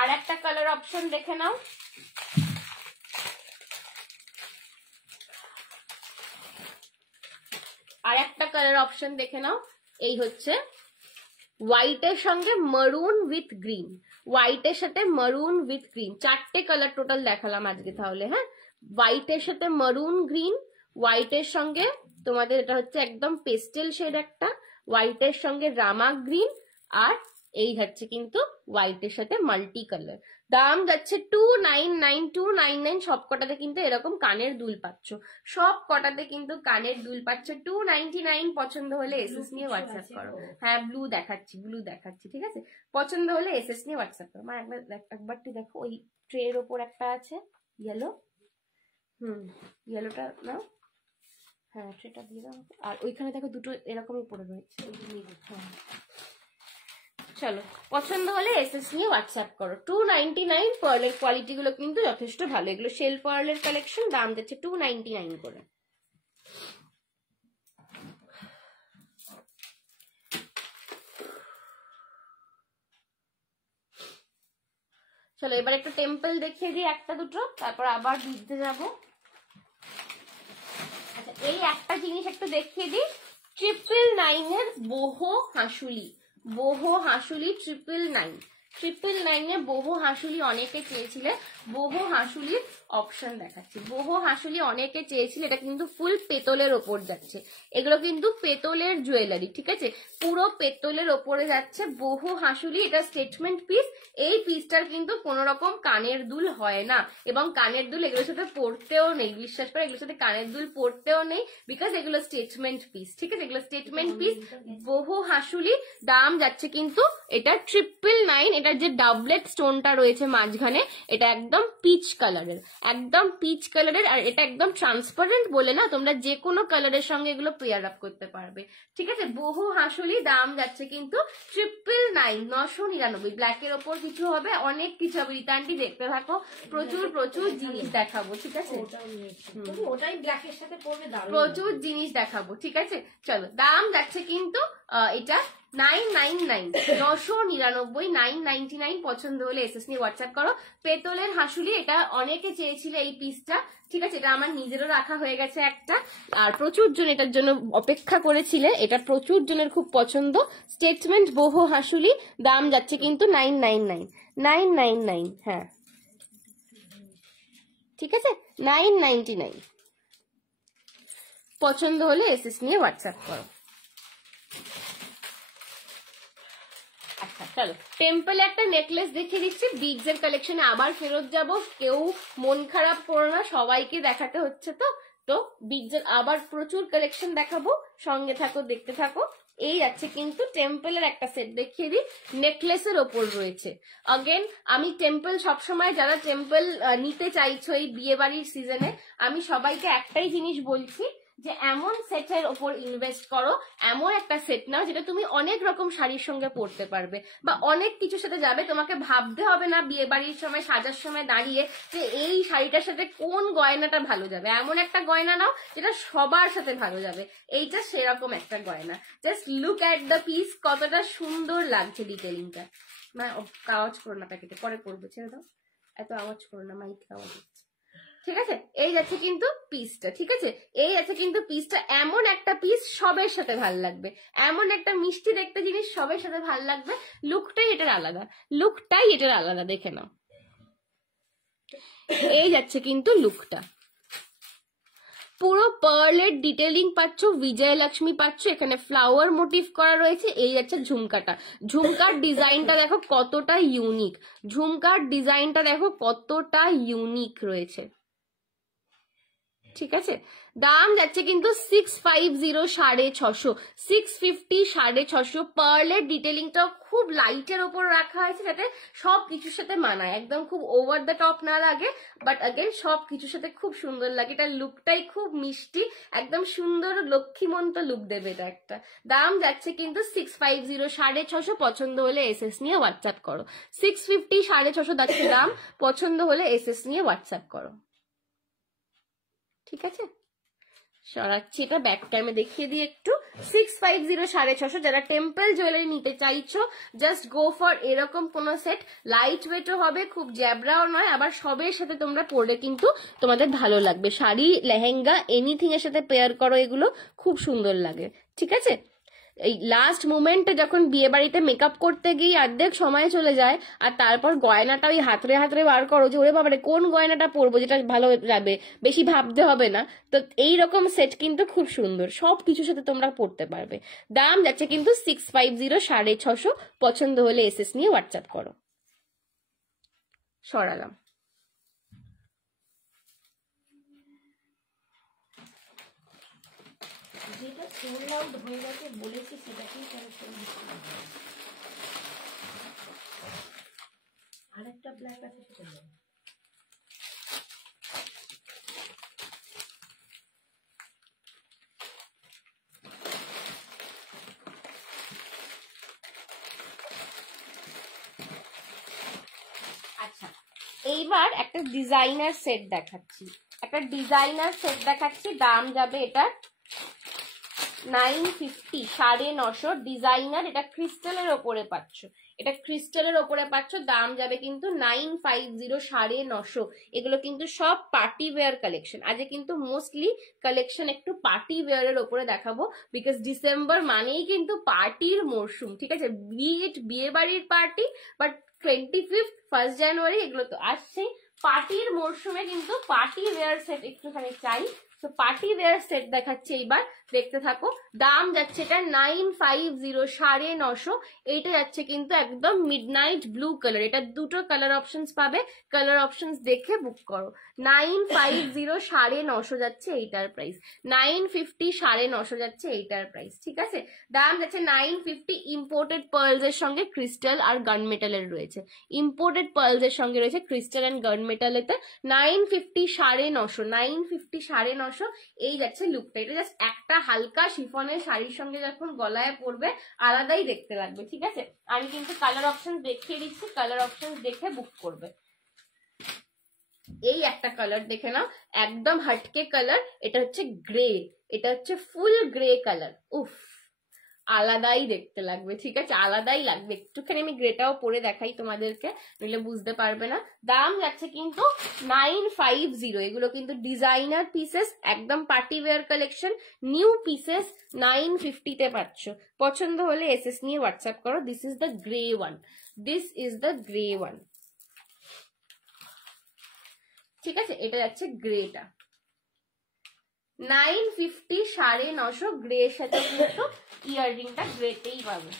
আর একটা কালার অপশন দেখে নাও, আর একটা কালার অপশন দেখে নাও, এই হচ্ছে হোয়াইটের সঙ্গে মারুন উইথ গ্রিন, হোয়াইটের সাথে মারুন উইথ গ্রিন, 4টে কালার টোটাল দেখালাম আজকে তাহলে, হ্যাঁ, হোয়াইটের সাথে মারুন গ্রিন, হোয়াইটের সঙ্গে তোমাদের এটা হচ্ছে একদম পেস্টেল শেড একটা, হোয়াইটের সঙ্গে রামা গ্রিন, আর এই হচ্ছে কিন্তু হোয়াইটের সাথে মাল্টি কালার। দাম যাচ্ছে 299 সব কটাতে কিন্তু এরকম কানের দুল পাচ্ছ, সব কটাতে কিন্তু কানের দুল পাচ্ছ 299। পছন্দ হলে এসএস নিয়ে হোয়াটসঅ্যাপ করো। হ্যাঁ ব্লু দেখাচ্ছি ঠিক আছে, পছন্দ হলে এসএস নিয়ে হোয়াটসঅ্যাপ করো। মা একবারটি দেখো, ওই ট্রের ওপর একটা আছে ইয়েলো, ইয়েলোটা নাও, হ্যাঁ ট্রেটা দিয়ে দাও। আর ওইখানে দেখো দুটো এরকমই পড়ে রয়েছে। হ্যাঁ চলো, পছন্দ হলে এসএস নিয়ে হোয়াটসঅ্যাপ করো। 299 পার্লের কোয়ালিটি গুলো কিন্তু যথেষ্ট ভালো, এগুলো শেল পার্লের কালেকশন, দাম যাচ্ছে 299 করে। চলো এবার একটু টেম্পল দেখিয়ে দিই একটা দুটো, তারপর আবার দিতে যাবো। আচ্ছা এই একটা জিনিস একটু দেখিয়ে দিই, 999 বোহো হাসুলি, 999 বোহো হাসুলি অনেকে চেয়েছিলে, বোহো হাসুলির অপশন দেখাচ্ছি। বোহো হাসুলি অনেকে চেয়েছিলে, এটা কিন্তু ফুল পেতলের ওপর যাচ্ছে, এগুলো কিন্তু পেতলের জুয়েলারি, ঠিক আছে, পুরো পেতলের ওপরে যাচ্ছে বোহো হাসুলি। এটা স্টেটমেন্ট পিস, এই পিসটার কিন্তু কোন রকম কানের দুল হয় না, এবং কানের দুল এগুলোর সাথে পড়তেও নেই, বিশ্বাস করে এগুলোর সাথে কানের দুল পড়তেও নেই, বিকজ এগুলো স্টেটমেন্ট পিস, ঠিক আছে, এগুলো স্টেটমেন্ট পিস। বোহো হাসুলি দাম যাচ্ছে কিন্তু এটা 999। এটার যে ডাবলেট স্টোনটা রয়েছে মাঝখানে, এটা একদম পিচ কালারের, একদম পিচ কালারের, আর এটা একদম ট্রান্সপারেন্ট বলে না, তোমরা যে কোনো কালারের সঙ্গে এগুলো পেয়ার আপ করতে পারবে, ঠিক আছে। বহু হাসুলি দাম যাচ্ছে কিন্তু 999, 999। ব্ল্যাকের ওপর কিছু হবে, অনেক কিছু হবে, রিটার্নটি দেখতে থাকো, প্রচুর জিনিস দেখাবো, ঠিক আছে, ওটাই ব্ল্যাকের সাথে পরবে, প্রচুর জিনিস দেখাবো, ঠিক আছে। চলো দাম যাচ্ছে কিন্তু এটা 999, 999, 999। পছন্দ হলে এসএস নিয়ে হোয়াটসঅ্যাপ করো। পেতলের হাসুলি, এটা অনেকে চেয়েছিল এই পিসটা, ঠিক আছে, এটা আমার নিজেরও রাখা হয়ে গেছে একটা, আর প্রচুর জন এটার জন্য অপেক্ষা করেছিলে, এটা প্রচুর জনের খুব পছন্দ। স্টেটমেন্ট বোহো হাসুলি, দাম যাচ্ছে কিন্তু 999, হ্যাঁ ঠিক আছে, 999। পছন্দ হলে এসএস নিয়ে হোয়াটসঅ্যাপ করো। আচ্ছা চলো টেম্পল একটা নেকলেস দেখিয়ে দিচ্ছি, বিগস এর কালেকশনে আবার ফেরত যাব, কেউ মন খারাপ করো না, সবাইকে দেখাতে হচ্ছে তো বিগস এর আবার প্রচুর কালেকশন দেখাবো, সঙ্গে থাকো, দেখতে থাকো। এই আছে কিন্তু টেম্পলের একটা সেট দেখিয়ে দিই, নেকলেসের ওপর রয়েছে। অগেন আমি টেম্পল সবসময়, যারা টেম্পল নিতে চাইছো এই বিয়ে বাড়ির সিজনে, আমি সবাইকে একটাই জিনিস বলছি যে এমন সেটের ওপর ইনভেস্ট করো, এমন একটা সেট নাও যেটা তুমি অনেক রকম শাড়ির সঙ্গে পরতে পারবে, বা অনেক কিছুর সাথে যাবে, তোমাকে ভাবতে হবে না বিয়ে বাড়ির সময় সাজার সময় দাঁড়িয়ে যে এই শাড়িটার সাথে কোন গয়নাটা ভালো যাবে। এমন একটা গয়না নাও যেটা সবার সাথে ভালো যাবে, এইটা সেরকম একটা গয়না। Just look at the piece, কতটা সুন্দর লাগছে ডিটেলিংটা। না আওয়াজ করো না, প্যাকেটে পরে করবো, ছেড়ে দাও, এত আওয়াজ করো না, মাইক আওয়াজ হচ্ছে, ঠিক আছে। এই যাচ্ছে কিন্তু পিসটা, ঠিক আছে, এই আছে কিন্তু পিসটা, এমন একটা পিস সবের সাথে ভাল লাগবে, এমন একটা মিষ্টি দেখতে জিনিস সবের সাথে ভাল লাগবে। লুকটাই এটার আলাদা, দেখে নাও। এই যাচ্ছে কিন্তু লুকটা, পুরো পার্লের ডিটেলিং পাচ্ছ, বিজয়লক্ষ্মী পাচ্ছ, এখানে ফ্লাওয়ার মোটিভ করা রয়েছে। এই যাচ্ছে ঝুমকাটা, ঝুমকার ডিজাইনটা দেখো কতটা ইউনিক, রয়েছে, ঠিক আছে। দাম যাচ্ছে কিন্তু 650, 650, 650, 650। পার্লের ডিটেলিংটাও খুব লাইটের ওপর রাখা হয়েছে, যাতে সব কিছুর সাথে মানায়, একদম খুব ওভার দ্য টপ না লাগে, বাট अगेन সব কিছুর সাথে খুব সুন্দর লাগে। এটা লুকটাই খুব মিষ্টি, একদম সুন্দর লক্ষ্মীমন্ত লুক দেবে এটা একটা। দাম যাচ্ছে কিন্তু 650, 650। পছন্দ হলে এসএস নিয়ে হোয়াটসঅ্যাপ করো। 650, 650 যাচ্ছে দাম, পছন্দ হলে এসএস নিয়ে হোয়াটসঅ্যাপ করো, ঠিক আছে। সরাচ্ছি এটা, ব্যাক ক্যামে দেখিয়ে দিই একটু। 650, 650, যারা টেম্পল জুয়েলারি নিতে চাইছো, জাস্ট গো ফর এরকম কোন সেট, লাইট ওয়েটও হবে, খুব জ্যাবরাও নয়, আবার সবের সাথে তোমরা পরলে কিন্তু তোমাদের ভালো লাগবে, শাড়ি, লেহেঙ্গা, এনিথিং এর সাথে পেয়ার করো, এগুলো খুব সুন্দর লাগে, ঠিক আছে। এই লাস্ট মোমেন্টে যখন বিয়ে বাড়িতে মেকআপ করতে গিয়ে অর্ধেক সময় চলে যায়, আর তারপর গয়নাটা ওই হাতড়ে বার করো যে ওরে বাবারে কোন গয়নাটা পরবো যেটা ভালো যাবে, বেশি ভাবতে হবে না। তো এইরকম সেট কিন্তু খুব সুন্দর, সব কিছুর সাথে তোমরা পরতে পারবে। দাম যাচ্ছে কিন্তু 650, 650। পছন্দ হলে এসএস নিয়ে হোয়াটসঅ্যাপ করো। সরালাম। যেটা সোল্ড আউট হয়ে গেছে বলেছি সেটাকেই কালেকশন দিচ্ছি। আরেকটা ব্ল্যাক আছে সেটা নেই। আচ্ছা, এইবার একটা ডিজাইনার সেট দেখাচ্ছি, দাম যাবে এটা 950, 950 ডিজাইনার। এটা ক্রিস্টালের ওপরে পাচ্ছ, দাম যাবে কিন্তু 950, 950। এগুলো কিন্তু সব পার্টি ওয়্যার কালেকশন। আজকে কিন্তু মোস্টলি কালেকশন একটু পার্টি ওয়্যারের ওপরে দেখাবো, বিকজ ডিসেম্বর মানেই কিন্তু পার্টির মরশুম, ঠিক আছে? বিয়ে বাড়ির পার্টি, বাট 25th, 1st জানুয়ারি এগুলো তো আসছেই। পার্টির মরশুমে কিন্তু পার্টি ওয়্যার সেট একটুখানি চাই, তো পার্টি ওয়্যার সেট দেখাচ্ছে এইবার, দেখতে থাকো। দাম যাচ্ছে এটা 950, 950। এইটা যাচ্ছে কিন্তু একদম মিডনাইট ব্লু কালার। এটা দুটো কালার অপশনস পাবে, কালার অপশনস দেখে বুক করো। 950, 950 যাচ্ছে এইটার প্রাইস, 950, 950 যাচ্ছে এইটার প্রাইস, ঠিক আছে? দাম যাচ্ছে 950। ইম্পোর্টেড পার্লস এর সঙ্গে ক্রিস্টাল আর গান মেটালের রয়েছে, ইম্পোর্টেড পার্লস এর সঙ্গে রয়েছে ক্রিস্টাল এন্ড গান মেটালেতে। 950, 950, 950, 950 এই যাচ্ছে লুকটা। এটা জাস্ট একটা হালকা শিফনের শাড়ির সঙ্গে যখন গলায় পরবে আলাদাই দেখতে লাগবে, ঠিক আছে? আমি কিন্তু কালার অপশন দেখিয়ে দিচ্ছি, কালার অপশন দেখে বুক করবে। এই একটা কালার দেখে নাও, একদম হাটকে কালার। এটা হচ্ছে গ্রে, এটা হচ্ছে ফুল গ্রে কালার। উফ, আলাদাই দেখতে লাগবে, ঠিক আছে? আলাদাই লাগবে। একটুখানি আমি গ্রেটাও পরে দেখাই তোমাদেরকে, নইলে বুঝতে পারবে না। দাম যাচ্ছে কিন্তু 950। এগুলো কিন্তু ডিজাইনার পিসেস, একদম party wear collection, new pieces. 950 তে পাচ্ছ। পছন্দ হলে এসএস নিয়ে হোয়াটসঅ্যাপ করো। This is the grey one, ঠিক আছে? এটা যাচ্ছে গ্রেটা, 950, 950 গ্রে সাথে কিন্তু ईयररिंगটা ग्रेতেই পাবে।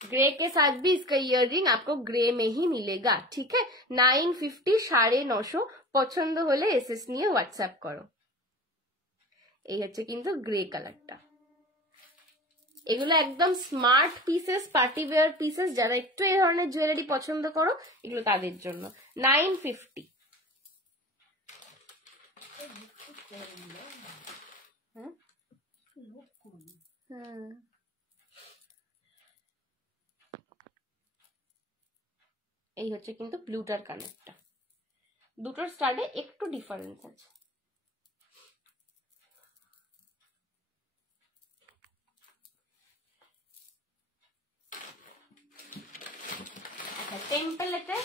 ग्रे के साथ भी इसका ईयररिंग आपको ग्रे में ही मिलेगा, ठीक है? 950, 950। পছন্দ হলে এসএস নিয়ে হোয়াটসঅ্যাপ করো। এই হচ্ছে কিন্তু গ্রে কালারটা। এগুলো একদম smart pieces, party wear pieces. যারা একটু এই ধরনের জুয়েলারি পছন্দ করো, এগুলো তাদের জন্য। 950। এই হচ্ছে কিন্তু ব্লুটার কালারটা। দুটোর স্টাইলে একটু ডিফারেন্স আছে। আচ্ছা, টেম্পলেতে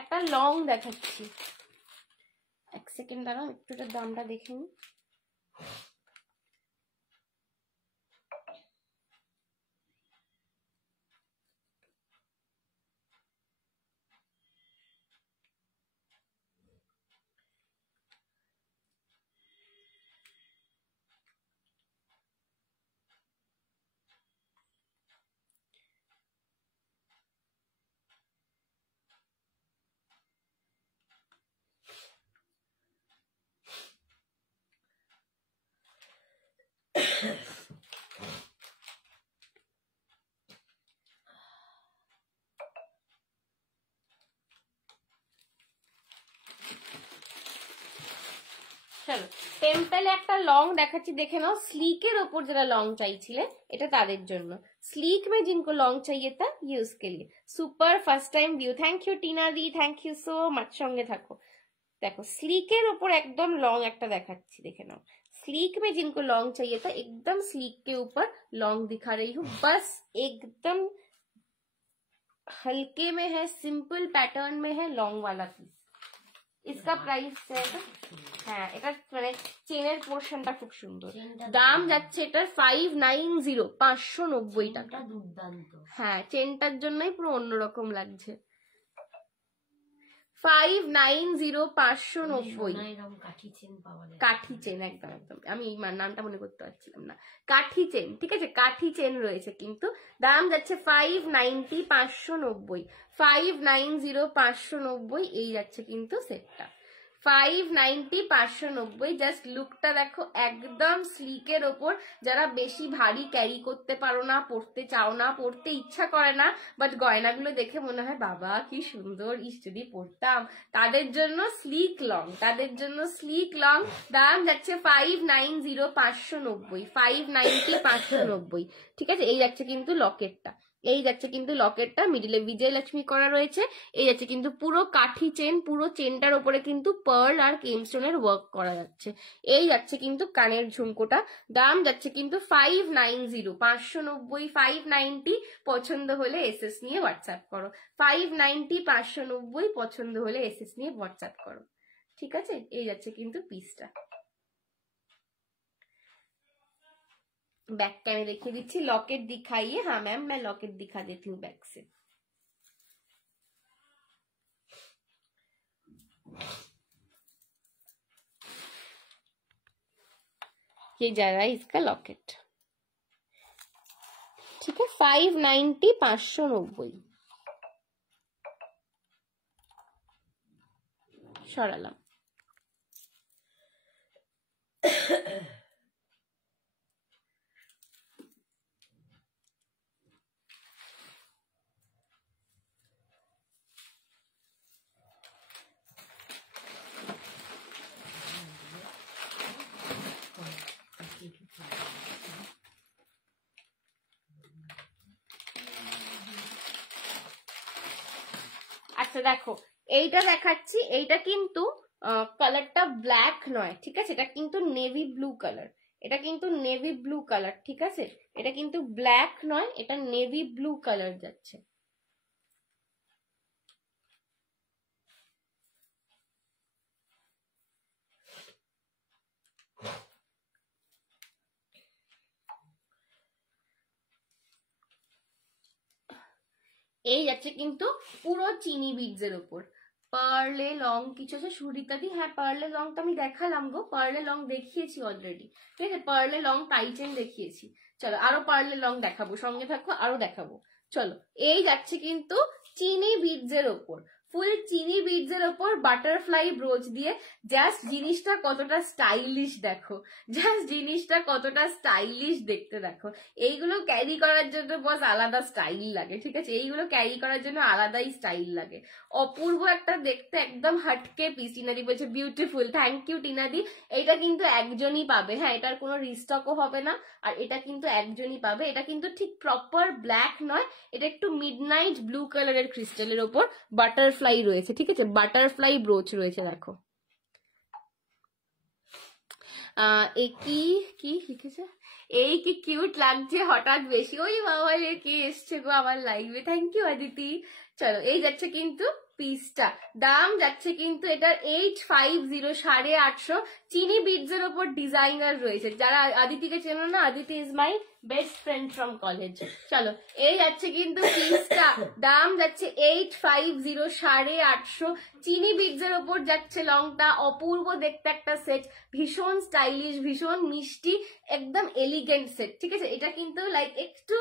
একটা লং দেখাচ্ছি। এক সেকেন্ড দাঁড়াও, একটু এটার দামটা দেখে নিই। চলো, টেম্পলে একটা লং দেখাচ্ছি, দেখে নাও। স্লিকের ওপর যারা লং চাইছিলে, এটা তাদের জন্য। स्लीक में जिनको लॉन्ग चाहिए था ये उसके लिए। Super, first time view, thank you Tina the, thank you so much. সঙ্গে থাকো। দেখো স্লিকের ওপর একদম লং একটা দেখাচ্ছি, দেখে নাও। स्लीक में जिनको लॉन्ग चाहिए था, एकदम स्लीक के ऊपर लॉन्ग दिखा रही हूँ। बस एकदम हल्के में है, सिंपल पैटर्न में है, लॉन्ग वाला पीस। इसका प्राइस है, হ্যাঁ, এটা মানে চেনের পোর্শনটা খুব সুন্দর। দাম যাচ্ছে এটার 590, 590 টাকা। দুর্দান্ত। হ্যাঁ, চেনটার জন্যই পুরো অন্যরকম লাগছে। 590590 এরকম কাঠি চেন পাওয়া যায়, কাঠি চেন, একদম একদম, আমি এই নামটা মনে করতে পারছিলাম না, কাঠি চেন, ঠিক আছে, কাঠি চেন রয়েছে কিন্তু, দাম যাচ্ছে 590 590 এই যাচ্ছে কিন্তু সেটটা 590 জাস্ট লুকটা দেখো, একদম স্লিকের ওপর। যারা বেশি ভারী ক্যারি করতে পারো না, পড়তে চাও না, পড়তে ইচ্ছা করে না, বাট গয়নাগুলো দেখে মনে হয় বাবা কি সুন্দর, ইস যদি পড়তাম, তাদের জন্য স্লিক লং, তাদের জন্য স্লিক লং। দাম যাচ্ছে 590 590 ঠিক আছে। এই যাচ্ছে কিন্তু লকেটটা, এই যাচ্ছে কিন্তু লকেটটা, মিডিলে বিজয়লক্ষ্মী করা রয়েছে। এই যাচ্ছে কিন্তু পুরো কাঠি চেন, পুরো চেনটার উপরে কিন্তু পার্ল আর কেমস্টোনের ওয়ার্ক করা যাচ্ছে। এই যাচ্ছে কিন্তু কানের ঝুমকোটা, দাম যাচ্ছে কিন্তু 590 590 590। পছন্দ হলে এসএস নিয়ে হোয়াটসঅ্যাপ করো, 590 590 পছন্দ হলে এসএস নিয়ে হোয়াটসঅ্যাপ করো, ঠিক আছে। এই যাচ্ছে কিন্তু পিসটা। बैक कैमरे देखिए दीजिए, लॉकेट दिखाइए। हाँ मैम, मैं लॉकेट दिखा देती हूँ बैक से। ये जा रहा है इसका लॉकेट, ठीक है। 590 590 সরালাম। আচ্ছা দেখো, এইটা দেখাচ্ছি, এইটা কিন্তু কালারটা ব্ল্যাক নয়, ঠিক আছে, এটা কিন্তু নেভি ব্লু কালার, এটা কিন্তু নেভি ব্লু কালার, ঠিক আছে, এটা কিন্তু ব্ল্যাক নয়, এটা নেভি ব্লু কালার যাচ্ছে। এই যাচ্ছে কিন্তু পুরো চিনি বিডসের উপর, পার্লে লং কিছু আছে, সুরিতাদি, হ্যাঁ পার্লে লং তো আমি দেখালাম গো, পার্লে লং দেখিয়েছি অলরেডি, ঠিক আছে, পার্লে লং টাইটেন দেখিয়েছি। চলো আরো পার্লে লং দেখাবো, সঙ্গে থাকো, আরো দেখাবো। চলো, এই যাচ্ছে কিন্তু চিনি বিডসের ওপর, ফুল চিনি বিডসের ওপর বাটারফ্লাই ব্রোচ দিয়ে। জাস্ট জিনিসটা কতটা স্টাইলিশ দেখো, জাস্ট জিনিসটা কতটা স্টাইলিশ দেখতে দেখো। এইগুলো ক্যারি করার জন্য বস আলাদা স্টাইল লাগে, ঠিক আছে, এইগুলো ক্যারি করার জন্য আলাদাই স্টাইল লাগে। অপূর্ব একটা দেখতে, একদম হাটকে পিস। টিনাদি বলছে বিউটিফুল, থ্যাংক ইউ টিনাদি। এটা কিন্তু একজনই পাবে, হ্যাঁ, এটার কোনো রিস্টকও হবে না, আর এটা কিন্তু একজনই পাবে। এটা কিন্তু ঠিক প্রপার ব্ল্যাক নয়, এটা একটু মিডনাইট ব্লু কালারের ক্রিস্টালের ওপর বাটারফ্লাই রয়েছে, ঠিক আছে, বাটারফ্লাই ব্রোচ রয়েছে দেখো। কি কি লিখেছে, এই কি কিউট লাগছে হঠাৎ বেশি, ওই বাবা কে এসছে গো আমার লাইভে, থ্যাংক ইউ অদিতি। চলো, এই যাচ্ছে কিন্তু পিসটা, দাম যাচ্ছে কিন্তু এটার 850 850। চিনি বিডসের ওপর ডিজাইনার রয়েছে। যারা আদিতিকে চেনো না, Aditi is my best friend from college. চলো, এই যাচ্ছে কিন্তু পিসটা, দাম যাচ্ছে 850 850। চিনি বিডসের ওপর যাচ্ছে লংটা, অপূর্ব দেখতে একটা সেট, ভীষণ স্টাইলিশ, ভীষণ মিষ্টি, একদম এলিগেন্ট সেট, ঠিক আছে। এটা কিন্তু লাইক একটু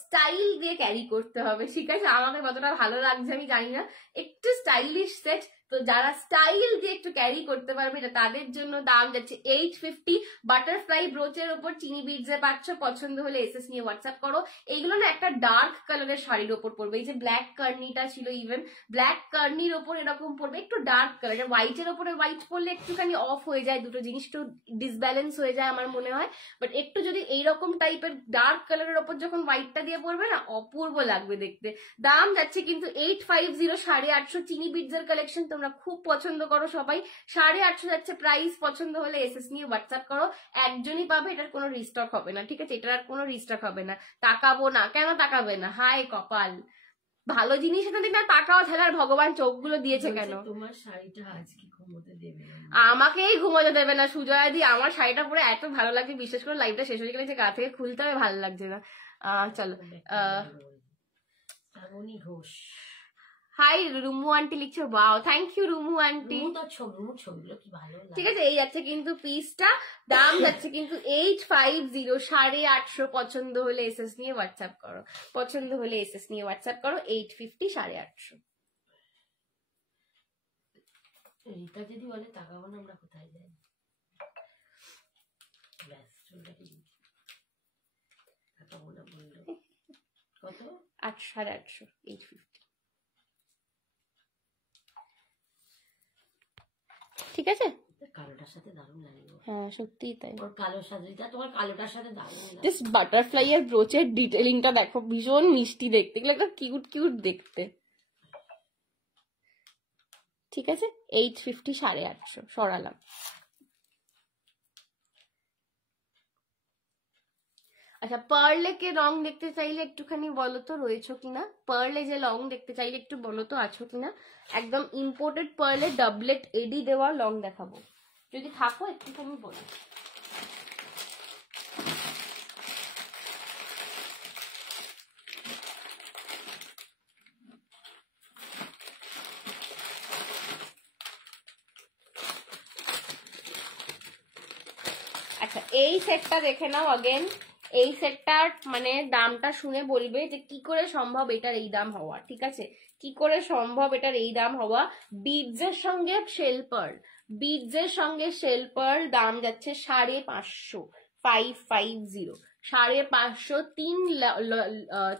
স্টাইল দিয়ে ক্যারি করতে হবে, ঠিক আছে, আমাকে কতটা ভালো লাগছে আমি জানি না, একটু স্টাইলিশ সেট। তো যারা স্টাইল দিয়ে একটু ক্যারি করতে পারবে, এটা তাদের জন্য। দাম যাচ্ছে 850। বাটারফ্লাই ব্রোচের ওপর চিনি বিডসে পাচ্ছ, পছন্দ হলে এসএস নিয়ে হোয়াটসঅ্যাপ করো। এইগুলো না একটা ডার্ক কালারের শাড়ির ওপর পড়বে, এই যে ব্ল্যাক কার্নিটা ছিল, ইভেন ব্ল্যাক কার্নির ওপর এরকম পড়বে, একটু ডার্ক কালার, হোয়াইটের ওপরে হোয়াইট পরলে একটুখানি অফ হয়ে যায়, দুটো জিনিস একটু ডিসব্যালেন্স হয়ে যায় আমার মনে হয়, বাট একটু যদি এইরকম টাইপের ডার্ক কালারের ওপর যখন হোয়াইটটা দিয়ে পড়বে না, অপূর্ব লাগবে দেখতে। দাম যাচ্ছে কিন্তু 850 850। চিনি বিডসের কালেকশন তোমরা খুব পছন্দ করো সবাই, 850 যাচ্ছে প্রাইস। পছন্দ হলে এসএস নিয়ে হোয়াটসঅ্যাপ করো, একজনই পাবে, এটার কোনো রিস্টক হবে না, ঠিক আছে, এটার আর কোনো রিস্টক হবে না। তাকাবো না কেন, তাকাবে না, হায় কপাল, ভালো জিনিস এখানে না তাকাও, তাহলে ভগবান চোখগুলো দিয়েছে কেন? তোমার শাড়িটা আজকে ঘুমোতে দেবে, আমাকেই ঘুমোতে দেবে না সুজয়া দি, আমার শাড়িটা পরে এত ভালো লাগছে, বিশেষ করে লাইভটা শেষ হয়ে গেলে যে গা থেকে খুলতে হবে, ভালো লাগছে না। চলো, শ্রাবণী ঘোষ, হাই রুমু আন্টি লিখছো, বাও থ্যাংক ইউ রুমু আন্টি। ছবিগুলো কি ভালো লাগে। ঠিক আছে, এই যাচ্ছে কিন্তু পিসটা, দাম যাচ্ছে কিন্তু 850, 850। পছন্দ হলে এসএস নিয়ে হোয়াটসঅ্যাপ করো, পছন্দ হলে এসএস নিয়ে হোয়াটসঅ্যাপ করো। 850, 850। রিতা যদি বলে তাকাবো না আমরা কোথায় যাই, ব্যাস চুলটাকে তাকাবো না বললো। কত? 850, 850। ঠিক আছে, কালোটার সাথে দারুণ লাগে। হ্যাঁ সত্যিই তাই, ওর কালো সাথে তোমার কালোটার সাথে দারুণ লাগে। দিস বাটারফ্লাই এর ব্রোচের ডিটেইলিংটা দেখো, ভীষণ মিষ্টি দেখতে, এগুলো একটা কিউট কিউট দেখতে। ঠিক আছে, 850, 850 সরালাম। আচ্ছা, পার্লে কে রং দেখতে চাইলে একটুখানি বলো তো রয়েছো কিনা, পার্লে যে লং দেখতে চাইলে একটু বলো তো আছো কিনা। একদম ইম্পোর্টেড পার্লে ডাবলেট এডি দেওয়া লং দেখাবো, যদি থাকো একটুখানি বলো। আচ্ছা, এই সেটটা দেখে নাও আগেন। এই সেটটার মানে দামটা শুনে বলবে যে কি করে সম্ভব এটার এই দাম হওয়া। ঠিক আছে, কি করে সম্ভব এটার এই দাম হওয়া। বিডসের সঙ্গে শেল পার্ল, বিডসের সঙ্গে শেল পার্ল দাম যাচ্ছে 550, 550, 550।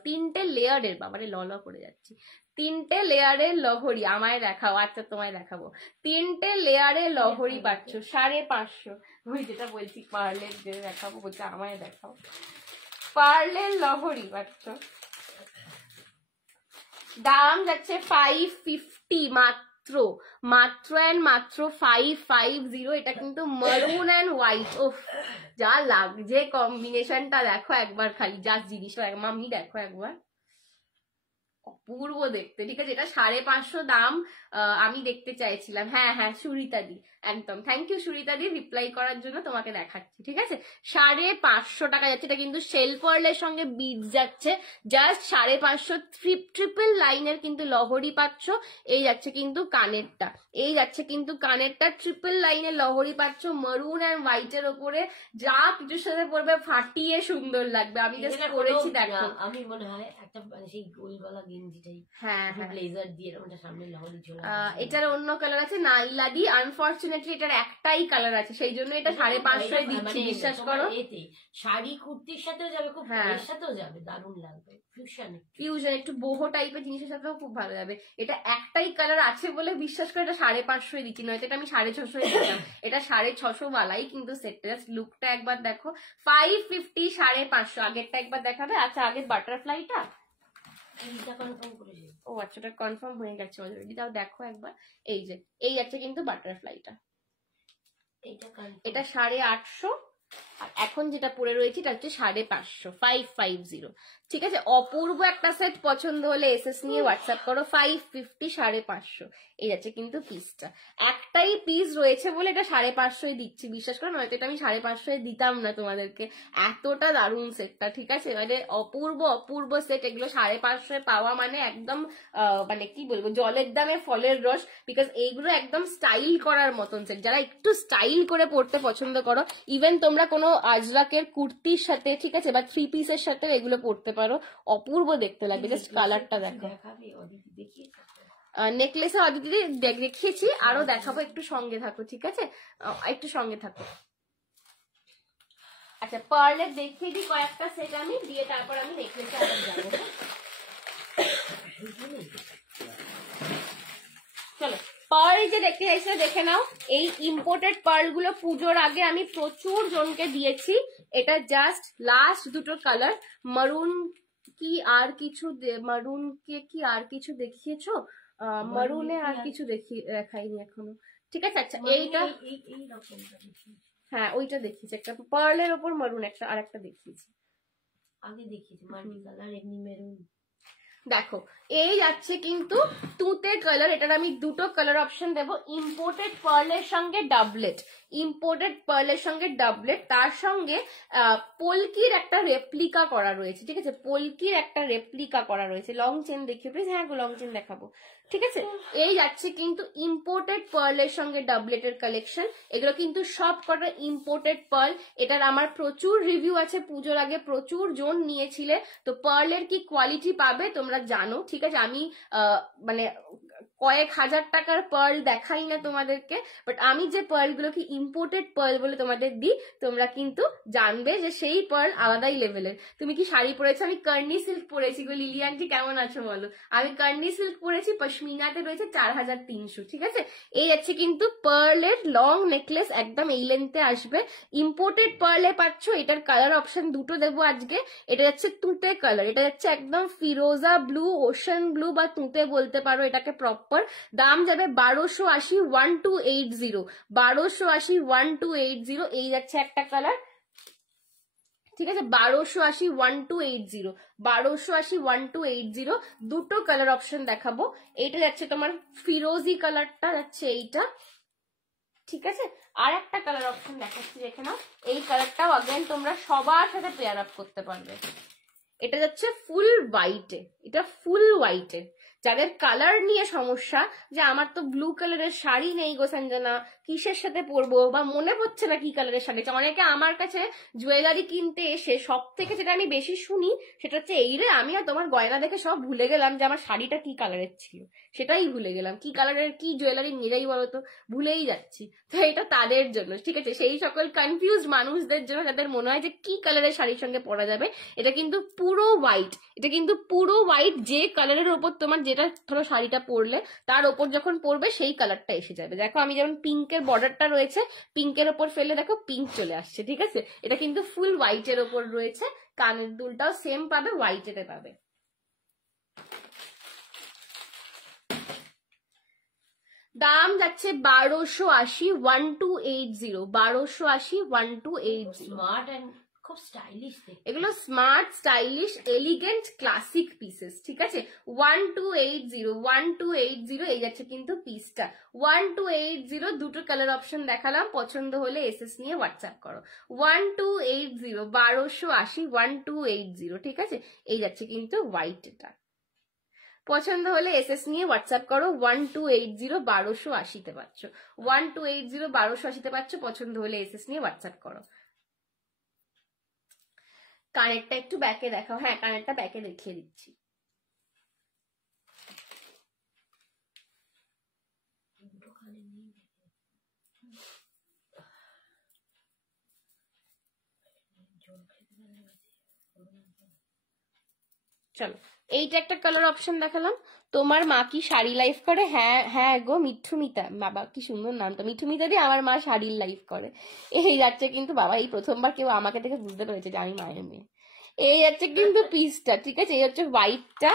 তিনটে লেয়ারের, বাবারে ল করে যাচ্ছি, তিনটে লেয়ারের লহরি। আমায় দেখাও, আচ্ছা তোমায় দেখাবো। তিনটে লেয়ারের লহরি পাচ্ছ 550। ওই যেটা বলছি পার্লের যে দেখাবো বলছে, আমায় দেখাও। পার্লের লহরি পাচ্ছ, দাম যাচ্ছে 550 মাত্র, মাত্র অ্যান্ড মাত্র 550। এটা কিন্তু মারুন অ্যান্ড হোয়াইট, ওফ যা লাগছে কম্বিনেশনটা দেখো একবার খালি, জাস্ট জিনিসটা মাম্মি দেখো একবার, অপূর্ব দেখতে। ঠিক আছে, এটা 550 দাম। আমি দেখতে চাইছিলাম, হ্যাঁ হ্যাঁ সুরিতা দি, একদম thank you Surita the reply করার জন্য, তোমাকে দেখাচ্ছি। ঠিক আছে, 550 টাকা যাচ্ছে। এটা কিন্তু শেল পার্লের সঙ্গে বিড যাচ্ছে, জাস্ট 550। ট্রিপল লাইনের কিন্তু লহরি পাচ্ছ। এই যাচ্ছে কিন্তু কানেরটা, এই যাচ্ছে কিন্তু কানেরটা, ট্রিপল লাইনের লহরি পাচ্ছ মারুন অ্যান্ড হোয়াইটের ওপরে, যা কিছুর সাথে পড়বে ফাটিয়ে সুন্দর লাগবে। আমি জাস্ট করেছি দেখো, আমি মনে হয় একটা সেই গোলগলা গেঞ্জিটাই, হ্যাঁ ব্লেজার দিয়ে ওটা সামনে লহরি ঝোলা। এটার অন্য কালার আছে নাইলাদি, আনফরচুনেটলি এটার একটাই কালার আছে, সেই জন্য এটা 550 দিচ্ছি, বিশ্বাস করো। এতে শাড়ি কুর্তির সাথেও যাবে, খুব এর সাথেও যাবে, দারুণ লাগবে। ফিউশন একটু boho টাইপের জিনিসের সাথেও খুব ভালো যাবে। এটা একটাই কালার আছে বলে বিশ্বাস করে এটা 550 দিচ্ছি, নয়তো এটা আমি 650 দিতাম। এটা 650 বালাই কিন্তু সেটটা, জাস্ট লুকটা একবার দেখো। 550, 550। আগেরটা একবার দেখাবে। আচ্ছা, আগের বাটারফ্লাইটা, ও আচ্ছা ওটা কনফার্ম হয়ে গেছে অলরেডি, তাও দেখো একবার। এই যে এই আছে কিন্তু বাটারফ্লাইটা, এটা 850। আর এখন যেটা পরে রয়েছে এটা হচ্ছে 550, 550। ঠিক আছে, অপূর্ব একটা সেট, পছন্দ হলে এসএস নিয়ে হোয়াটসঅ্যাপ করো। 550, 550 এই যাচ্ছে কিন্তু পিসটা। একটাই পিস রয়েছে বলে এটা 550 দিচ্ছি, বিশ্বাস করো, নয়তো এটা আমি 550 দিতাম না তোমাদেরকে। এতটা দারুণ সেটটা। ঠিক আছে, মানে অপূর্ব অপূর্ব সেট এগুলো। 550 পাওয়া মানে একদম মানে কি বলবো, জলের দামে ফলের রস। বিকজ এইগুলো একদম স্টাইল করার মতন সেট, যারা একটু স্টাইল করে পড়তে পছন্দ করো, ইভেন তোমরা কোনো আজরাকের কুর্তির সাথে, ঠিক আছে, বা 3 পিসের সাথে এগুলো পড়তে পারো, অপূর্ব দেখতে লাগবে। জাস্ট কালারটা দেখো। নেকলেসে অদিতি দেখিয়েছি, আরো দেখাবো, একটু সঙ্গে থাকো। ঠিক আছে, একটু সঙ্গে থাকো। আচ্ছা, পার্লের দেখিয়ে দিই কয়েকটা সেট আমি, দিয়ে তারপর আমি নেকলেসে আবার যাবো। চলো, পার্ল যে দেখতে চাইছে দেখে নাও। এই ইম্পোর্টেড পার্ল গুলো পুজোর আগে আমি প্রচুর জনকে দিয়েছি। এটা জাস্ট লাস্ট দুটো কালার, মারুন কি আর কিছু, মারুন কে কি আর কিছু দেখিয়েছো, মারুনে আর কিছু দেখাইনি এখনো। ঠিক আছে, আচ্ছা এইটা, হ্যাঁ ওইটা দেখিয়েছি, একটা পার্লের ওপর মারুন, একটা আর একটা দেখিয়েছি আগে, দেখিয়েছি মাল্টি কালার, এমনি মেরুন। দেখো, এই যাচ্ছে কিন্তু তুতে কালার, এটার আমি দুটো কালার অপশন দেবো। ইম্পোর্টেড পার্লের সঙ্গে ডাবলেট, ইম্পোর্টেড পার্লের সঙ্গে ডাবলেট, তার সঙ্গে পলকির একটা রেপ্লিকা করা রয়েছে, ঠিক আছে, পলকির একটা রেপ্লিকা করা রয়েছে। লং চেন দেখিও প্লিজ। হ্যাঁ লং চেন দেখাবো, ঠিক আছে। এই যাচ্ছে কিন্তু ইম্পোর্টেড পার্লের সঙ্গে ডাবলেটের কালেকশন। এগুলো কিন্তু সব কটা ইম্পোর্টেড পার্ল। এটার আমার প্রচুর রিভিউ আছে, পুজোর আগে প্রচুর জন নিয়েছিলে। তো পার্লের কি কোয়ালিটি পাবে তোমরা জানো, ঠিক আছে। আমি মানে কয়েক হাজার টাকার পার্ল দেখাই না তোমাদেরকে, বাট আমি যে পার্ল গুলোকে ইম্পোর্টেড পার্ল বলে তোমাদের দিই, তোমরা কিন্তু জানবে যে সেই পার্ল আলাদাই লেভেলের। তুমি কি শাড়ি পরেছো? আমি কার্নি সিল্ক পরেছি গো। লিলি আন্টি কেমন আছো বলো? আমি কার্নি সিল্ক পরেছি, পশমিনাতে রয়েছে 4300, ঠিক আছে। এই যাচ্ছে কিন্তু পার্লের লং নেকলেস, একদম এই লেন্থে আসবে। ইম্পোর্টেড পার্লে পাচ্ছ। এটার কালার অপশন দুটো দেবো আজকে। এটা যাচ্ছে তুঁতে কালার, এটা যাচ্ছে একদম ফিরোজা ব্লু, ওশান ব্লু বা তুঁতে বলতে পারো এটাকে প্রপার। দাম যাবে 1280, 1280, 1280, 1280। এই যাচ্ছে একটা কালার, ঠিক আছে। 1280, 1280, 1280, 1280। দুটো কালার অপশন দেখাবো। এইটা যাচ্ছে তোমার ফিরোজি কালারটা যাচ্ছে এইটা, ঠিক আছে। আর একটা কালার অপশন দেখাচ্ছি দেখে নাও। এই কালারটাও अगेन তোমরা সবার সাথে পেয়ার আপ করতে পারবে। এটা যাচ্ছে ফুল হোয়াইটে, এটা ফুল হোয়াইটে। যাদের কালার নিয়ে সমস্যা, যে আমার তো ব্লু কালারের শাড়ি নেই গো সঞ্জনা, কিসের সাথে পরবো বা মনে পড়ছে না কি কালারের শাড়ি। অনেকে আমার কাছে জুয়েলারি কিনতে এসে সব থেকে যেটা আমি বেশি শুনি সেটা হচ্ছে এই রে আমি আর তোমার গয়না দেখে সব ভুলে গেলাম যে আমার শাড়িটা কি কালারের ছিল, সেটাই ভুলে গেলাম। কি কালারের কি জুয়েলারি নিয়ে যাই বলতো, ভুলেই যাচ্ছি। তো এটা তাদের জন্য, ঠিক আছে, সেই সকল কনফিউজ মানুষদের জন্য যাদের মনে হয় যে কি কালারের শাড়ির সঙ্গে পরা যাবে। এটা কিন্তু পুরো হোয়াইট, এটা কিন্তু পুরো হোয়াইট। যে কালারের ওপর তোমার যেটা ধরো শাড়িটা পরলে তার ওপর যখন পরবে সেই কালারটা এসে যাবে। দেখো আমি যেমন পিঙ্কের বর্ডারটা রয়েছে, পিঙ্কের ওপর ফেলে দেখো পিঙ্ক চলে আসছে, ঠিক আছে। এটা কিন্তু ফুল হোয়াইটের ওপর রয়েছে। কানের দুলটাও সেম পাবে, হোয়াইটের পাবে। দাম যাচ্ছে 1280, 1280, 1280, 1280। স্মার্ট এন্ড খুব স্টাইলিশ দেখতে। এগুলো smart, stylish, elegant, classic pieces, ঠিক আছে। 1280, 1280। এই যাচ্ছে কিন্তু পিসটা 1280। দুটো কালার অপশন দেখালাম, পছন্দ হলে এসএস নিয়ে হোয়াটসঅ্যাপ করো। 1280, 1280, 1280, ঠিক আছে। এই যাচ্ছে কিন্তু হোয়াইটটা, পছন্দ হলে এসএস নিয়ে হোয়াটসঅ্যাপ করো। 1280, 1280-তে পাচ্ছ, 1280, 1280-তে পাচ্ছ। পছন্দ হলে এসএস নিয়ে হোয়াটসঅ্যাপ করো। কানেরটা একটু ব্যাকে দেখাও। হ্যাঁ কানেরটা ব্যাকে দেখিয়ে দিচ্ছি। চলো এইটা একটা কালার অপশন দেখালাম। তোমার মা কি শাড়ি লাইফ করে? হ্যাঁ হ্যাঁ গো, মিঠুমিতা, বাবা কি সুন্দর নামটা, মিঠুমিতা দিয়ে আমার মা শাড়ির লাইফ করে। এই যাচ্ছে কিন্তু বাবা, এই প্রথমবার কেউ আমাকে দেখে বুঝতে পেরেছে যে আমি মায়ের মেয়ে। এই হচ্ছে কিন্তু পিসটা, ঠিক আছে। এই হচ্ছে হোয়াইটটা।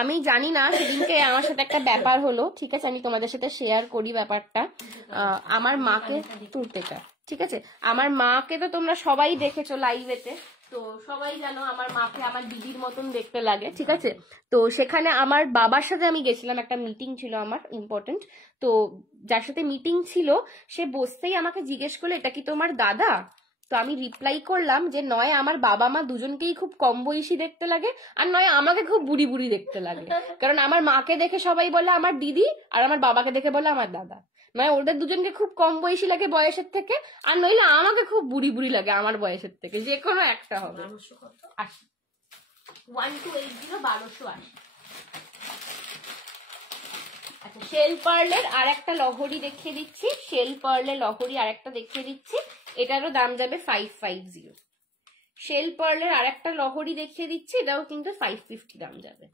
আমি জানি না, সেদিনকে আমার সাথে একটা ব্যাপার হলো, ঠিক আছে, আমি তোমাদের সাথে শেয়ার করি ব্যাপারটা। আমার মাকে তুলতেটা, ঠিক আছে, আমার মাকে তো তোমরা সবাই দেখেছো লাইভেতে, তো সবাই জানো আমার মাকে আমার দিদির মতন দেখতে লাগে, ঠিক আছে। তো সেখানে আমার বাবার সাথে আমি গেছিলাম, একটা মিটিং ছিল আমার ইম্পর্টেন্ট। তো যার সাথে মিটিং ছিল সে বসতেই আমাকে জিজ্ঞেস করলো এটা কি তোমার দাদা? তো আমি রিপ্লাই করলাম যে নয় আমার বাবা মা দুজনকেই খুব কম বয়সী দেখতে লাগে, আর নয় আমাকে খুব বুড়ি বুড়ি দেখতে লাগে। কারণ আমার মাকে দেখে সবাই বলে আমার দিদি, আর আমার বাবাকে দেখে বলে আমার দাদা। নয় ওদের দুজনকে খুব কম বয়সী লাগে বয়সের থেকে, আর নইলে আমাকে খুব বুড়ি বুড়ি লাগে আমার বয়সের থেকে, যে কোনো একটা হবে। 1280, 1280। আচ্ছা শেল পার্লের আর একটা লহরি দেখিয়ে দিচ্ছি, শেল পার্লের লহরি আর একটা দেখিয়ে দিচ্ছি। এটারও দাম যাবে 550। শেল পার্লের আর একটা লহরি দেখিয়ে দিচ্ছি, এটাও কিন্তু 550 দাম যাবে।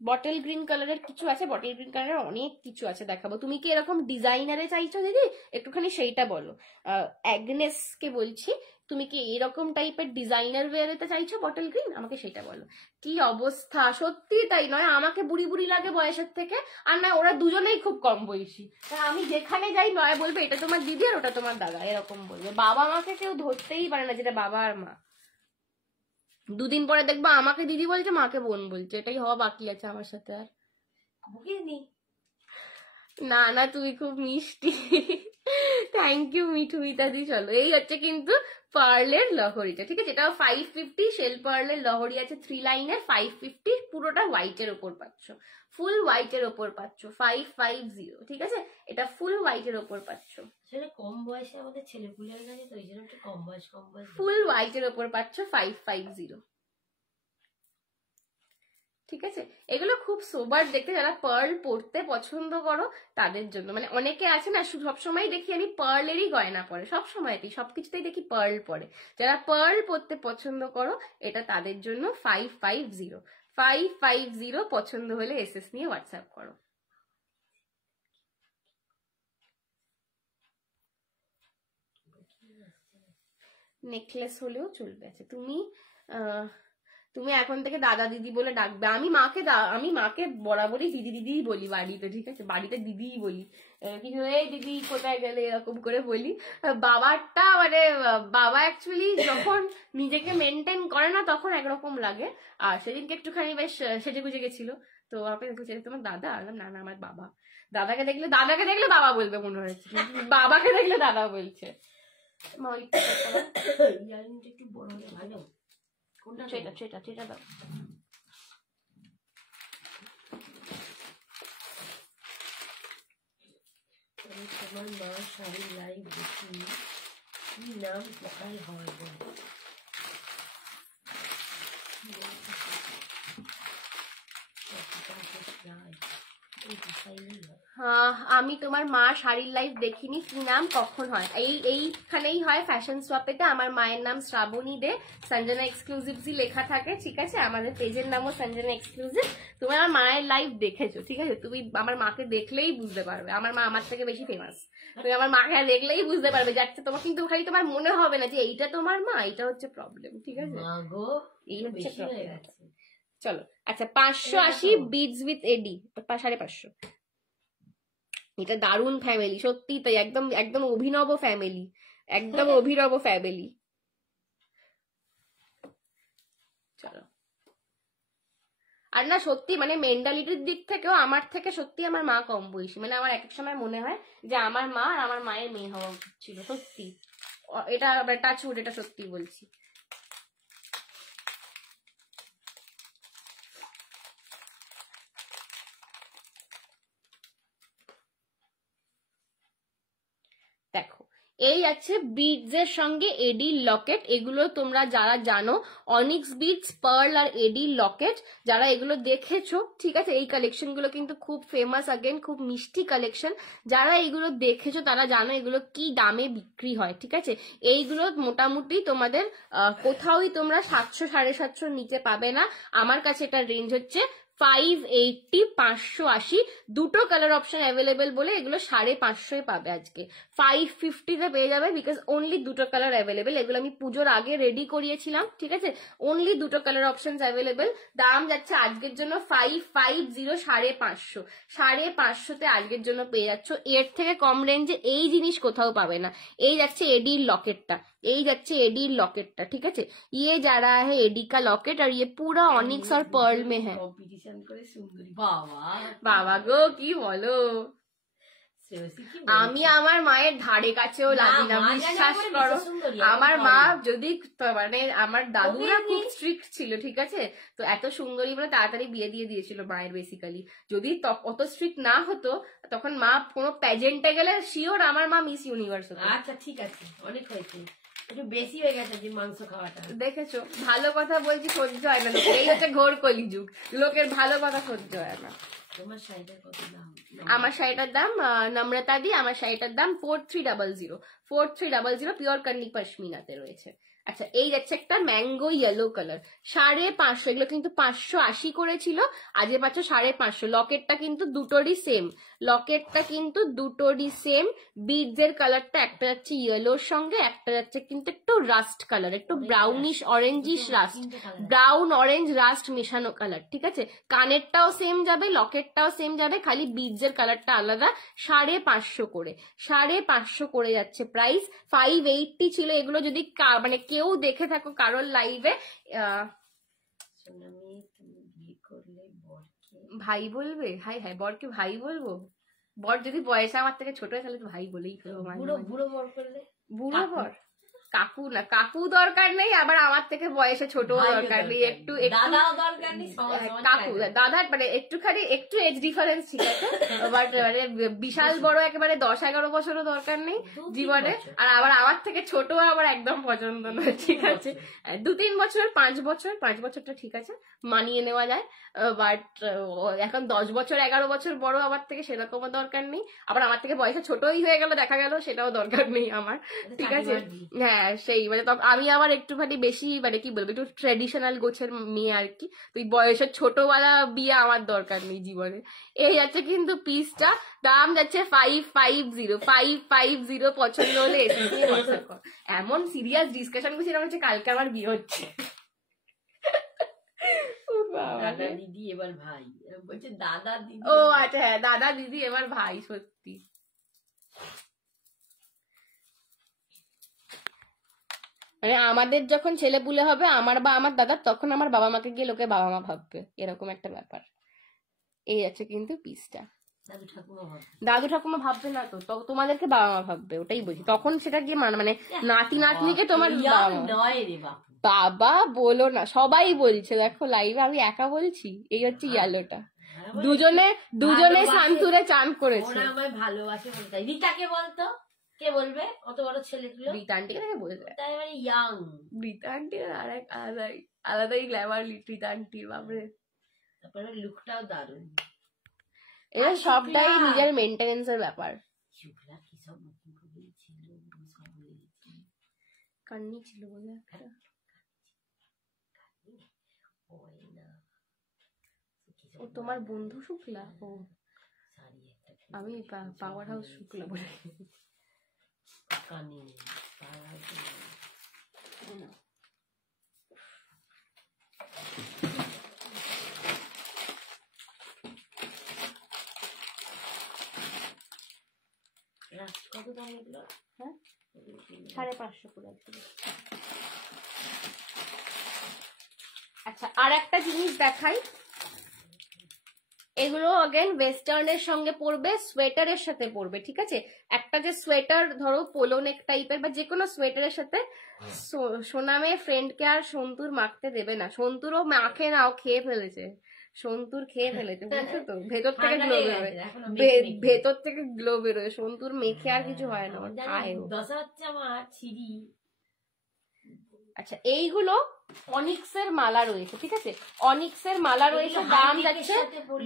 বটল গ্রিন কালারের কিছু আছে, বটল গ্রিন কালারের অনেক কিছু আছে দেখাবো। তুমি কি এরকম ডিজাইনারে চাইছো দিদি? একটুখানি সেইটা বলো। অ্যাগনেস কে বলছি, তুমি কি এরকম টাইপের ডিজাইনার ওয়্যারেতে চাইছো বটল গ্রিন? আমাকে সেটা বলো। কি অবস্থা, সত্যি তাই। নয় আমাকে বুড়ি বুড়ি লাগে বয়সের থেকে, আর নয় ওরা দুজনেই খুব কম বয়সী। আমি যেখানে যাই নয় বলবে এটা তোমার দিদি আর ওটা তোমার দাদা, এরকম বলবে। বাবা মাকে কেউ ধরতেই পারে না যেটা বাবা আর মা। দুদিন পরে দেখবো আমাকে দিদি বলছে, মাকে বোন বলছে, এটাই হওয়া বাকি আছে আমার সাথে। আর বুকিয়ে নি। না না, তুমি খুব মিষ্টি। থ্যাংক ইউ মিঠু মিতাদি। চলো, এই হচ্ছে কিন্তু পার্লের লহরিটা, ঠিক আছে? এটাও 550 শেল পার্লের লহরি আছে 3 লাইনের, 550, পুরোটা হোয়াইটের ওপর পাচ্ছ, ফুল হোয়াইটের ওপর পাচ্ছ, 550, ঠিক আছে? এটা ফুল হোয়াইটের ওপর পাচ্ছ, আসলে কম বয়সে আমাদের ছেলেপুলের কাছে, তো এই জন্য একটু কম বয়স ফুল হোয়াইটের ওপর পাচ্ছ 550, ঠিক আছে? এগুলো খুব সোবার দেখতে, যারা পার্ল পরতে পছন্দ করো তাদের জন্য। মানে অনেকে আছে না, সবসময় দেখি আমি পার্লেরই গয়না পরে, সবসময়তেই সবকিছুতেই দেখি পার্ল পরে। যারা পার্ল পরতে পছন্দ করো এটা তাদের জন্য 550, 550 পছন্দ হলে এসএস নিয়ে হোয়াটসঅ্যাপ করো। নেকলেস হলেও চলবে। আচ্ছা, তুমি এখন থেকে দাদা দিদি বলে ডাকবে। আমি মাকে বরাবরই দিদি দিদিই বলি বাড়িতে, ঠিক আছে? বাড়িতে দিদিই বলি, কিছু এই দিদি কোথায় গেলে এরকম করে বলি। বাবারটা মানে বাবা অ্যাকচুয়ালি যখন নিজেকে মেনটেন করে না তখন একরকম লাগে। আর সেদিনকে একটুখানি বেশ সেজে গুজে গেছিল, তো আপনি তোমার দাদা? না না, আমার বাবা। দাদাকে দেখলে বাবা বলবে মনে হয়েছে, বাবাকে দেখলে দাদা বলছে। মা একটু বড় হলে ভালো। কোনটা? সেটা দাও। তোমার মা শাড়ির লাইভ দেখি, কি নাম কোথায় হয় বল। আমি তোমার মা শাড়ির লাইভ দেখিনি, কি নাম কখন হয়? এইখানেই হয়, ফ্যাশন সোয়াপেতে। আমার মায়ের নাম শ্রাবণী দে, সঞ্জনা এক্সক্লুসিভসই লেখা থাকে, ঠিক আছে? আমাদের পেজের নামও সঞ্জনা এক্সক্লুসিভ। তুমি আমার মায়ের লাইভ দেখেছো, ঠিক আছে? তুমি আমার মাকে দেখলেই বুঝতে পারবে, আমার মা আমার থেকে বেশি ফেমাস। তুমি আমার মাকে দেখলেই বুঝতে পারবে যাচ্ছে তোমার, কিন্তু খালি তোমার মনে হবে না যে এইটা তোমার মা, এটা হচ্ছে প্রবলেম, ঠিক আছে? এই হচ্ছে প্রবলেম। চলো, আচ্ছা, 580 বিডস উইথ এডি, 550। এটা দারুণ ফ্যামিলি, সত্যি তাই, একদম একদম অভিনব ফ্যামিলি, একদম অভিনব ফ্যামিলি। চলো, আর না সত্যি মানে মেন্টালিটির দিক থেকেও আমার থেকে সত্যি আমার মা কম বয়সী। মানে আমার এক এক সময় মনে হয় যে আমার মা আর আমার মায়ের মেয়ে হওয়া উচিত ছিল, সত্যি। এটা টাচউড, এটা সত্যি বলছি। দেখো, এই আছে বিডস এর সঙ্গে এডি লকেট। এগুলো তোমরা যারা জানো, অনিক্স বিডস, পার্ল আর এডি লকেট, যারা এগুলো দেখেছো, ঠিক আছে? এই কালেকশন গুলো কিন্তু খুব ফেমাস, আগেন খুব মিষ্টি কালেকশন। যারা এগুলো দেখেছো তারা জানো এগুলো কি দামে বিক্রি হয়, ঠিক আছে? এইগুলো মোটামুটি তোমাদের কোথাওই তোমরা 700 750 নিচে পাবে না। আমার কাছে এটা রেঞ্জ হচ্ছে 580, 580। দুটো কালার অপশন অ্যাভেলেবেল বলে এগুলো 550 পাবে আজকে। 550 পেয়ে যাবে, বিকজ অনলি দুটো কালার অ্যাভেলেবেল। এগুলো আমি পুজোর আগে রেডি করিয়েছিলাম, ঠিক আছে? অনলি দুটো কালার অপশন অ্যাভেলেবেল। দাম যাচ্ছে আজকের জন্য 550, 550, 550 আজকের জন্য পেয়ে যাচ্ছ। এর থেকে কম রেঞ্জে এই জিনিস কোথাও পাবে না। এই যাচ্ছে এডির লকেটটা, ঠিক আছে? ये जा रहा है एडी का लॉकेट, और ये पूरा ऑनिक्स और पर्ल में है। কম্পিটিশন করে সুন্দরী বাবা গো, কি বলো! আমি আমার মায়ের ধারে কাছেও লাগি না, বিশ্বাস করো। আমার মা যদি মানে আমার দাদুরা খুব স্ট্রিক্ট ছিল, ঠিক আছে? তো এত সুন্দরী বলে তাড়াতাড়ি বিয়ে দিয়ে দিয়েছিল মায়ের। বেসিক্যালি যদি অত স্ট্রিক্ট না হতো, তখন মা কোনো প্যাজেন্টে গেলে শিওর আমার মা মিস ইউনিভার্স হতো। আচ্ছা ঠিক আছে, অনেক হয়েছে, একটু বেশি হয়ে গেছে যে মাংস খাওয়াটা। দেখেছো, ভালো কথা বলছি সহ্য হয় না লোকের, এই হচ্ছে ঘোর কলিযুগ, লোকের ভালো কথা সহ্য হয় না। তোমার শাড়িটার কত দাম? আমার শাড়িটার দাম, নম্রতা দি, আমার শাড়িটার দাম 4300, 4300 পিওর কান্নি পশমিনাতে রয়েছে। আচ্ছা, এই যাচ্ছে একটা ম্যাঙ্গো ইয়েলো কালার, 550। এগুলো কিন্তু 580 করেছিল, আজকে পাচ্ছ 550। লকেটটা কিন্তু দুটোরই সেম, বিডস এর কালারটা একটা যাচ্ছে ইয়েলোর সঙ্গে, একটা যাচ্ছে কিন্তু একটু রাস্ট কালার, একটু brownish orangish rust, brown orange rust মেশানো কালার, ঠিক আছে? কানেরটাও সেম যাবে, লকেটটাও সেম যাবে, খালি বিডস এর কালারটা আলাদা। 550 করে, 550 করে যাচ্ছে প্রাইস। 580 ছিল। এগুলো যদি মানে কেউ দেখে থাকো কারোর লাইভে, সোনামি তুমি বিয়ে করলে বরকে ভাই বলবে? হাই হাই, বরকে ভাই বলবো? বর যদি বয়সে আমার থেকে ছোট হয় তাহলে তো ভাই বলেই ফেলবো। বুড়ো বুড়ো বর করলে বুড়ো বর? কাকু না, কাকু দরকার নেই, আবার আমার থেকে বয়সে ছোট দরকার নেই, একটু দাদাও দরকার নেই, কাকু দাদার মানে একটুখানি একটু এজ ডিফারেন্স ঠিক আছে, বাট মানে বিশাল বড় একেবারে 10-11 বছরও দরকার নেই জীবনে। আর আবার আমার থেকে ছোট আবার একদম পছন্দ নয়, ঠিক আছে? 2-3 বছর, 5 বছর, 5 বছরটা ঠিক আছে, মানিয়ে নেওয়া যায়। বাট এখন 10 বছর 11 বছর বড় আমার থেকে, সেরকমও দরকার নেই। আবার আমার থেকে বয়সে ছোটই হয়ে গেল দেখা গেল, সেটাও দরকার নেই আমার, ঠিক আছে? হ্যাঁ সেই মানে আমি আবার একটুখানি বেশি মানে কি বলবো, একটু ট্রেডিশনাল গোছের মেয়ে আর কি। তুই বয়সের ছোটবেলা বিয়ে আমার দরকার নেই জীবনে। এই যাচ্ছে কিন্তু পিসটা, দাম যাচ্ছে 550 পছন্দ হলে এসে নিয়ে কথা কর। এমন সিরিয়াস ডিসকাশন করছি এরকম হচ্ছে কালকে আমার বিয়ে হচ্ছে। দাদা দিদি এবার ভাই বলছে, দাদা দিদি। ও আচ্ছা হ্যাঁ, দাদা দিদি এবার ভাই, সত্যি। মানে আমাদের যখন ছেলে পুলে হবে, আমার বা আমার দাদা, তখন আমার বাবা মাকে গিয়ে লোকে বাবা মা ভাববে, এরকম একটা ব্যাপার। এই আছে কিন্তু পিসটা। দাদু ঠাকুমা ভাববে না তো, তোমাদেরকে বাবা মা ভাববে, ওটাই বলছি। তখন সেটা কি মানে নাতি নাতনিকে তোমার বাবা বলো না, সবাই বলছে, দেখো লাইভে আমি একা বলছি। এই হচ্ছে ইয়ালোটা, দুজনে শান্তুরে চান করেছে। আমায় ভালোবাসে বলতে। রীতাকে বলতো, কে বলবে? অত বড় ছেলেগুলো রীতা আন্টিকে দেখে বলবে, তাই মানে ইয়াং রীতা আন্টির আর এক আলাদাই গ্ল্যামার রীতা আন্টির, বাপরে। তারপরে লুকটাও দারুণ। এটা সবটাই নিজের মেইনটেনেন্স এর ব্যাপার। শুক্লা কি সব নতুন করে ছিল, সব বলেছি। কান্নি ছিল বলে একটা, ও তোমার বন্ধু শুক্লা? ও আমি পাওয়ার হাউস শুক্লা বলে। কানি কত দাম এগুলো? হ্যাঁ 550 করে। আচ্ছা আর একটা জিনিস দেখাই, এগুলো अगेन ওয়েস্টার্নের সঙ্গে পরবে, সোয়েটারের সাথে পরবে, ঠিক আছে? একটা যে সোয়েটার ধরো পোলো নেক টাইপের বা যে কোনো সোয়েটারের সাথে, সোনামে ফ্রেন্ডকে আর সন্তুর মাখতে দেবে না। সন্তুরও মাখে না, ও খেয়ে ফেলেছে, সন্তুর খেয়ে ফেলেছে, বুঝছো তো? ভেতর থেকে গ্লো বেরোয়, ভেতর থেকে গ্লো বেরোয়, সন্তুর মেখে আর কিছু হয় না, খায় ও। আচ্ছা এইগুলো অনিক্সের মালা রয়েছে, ঠিক আছে? অনিক্সের মালা রয়েছে,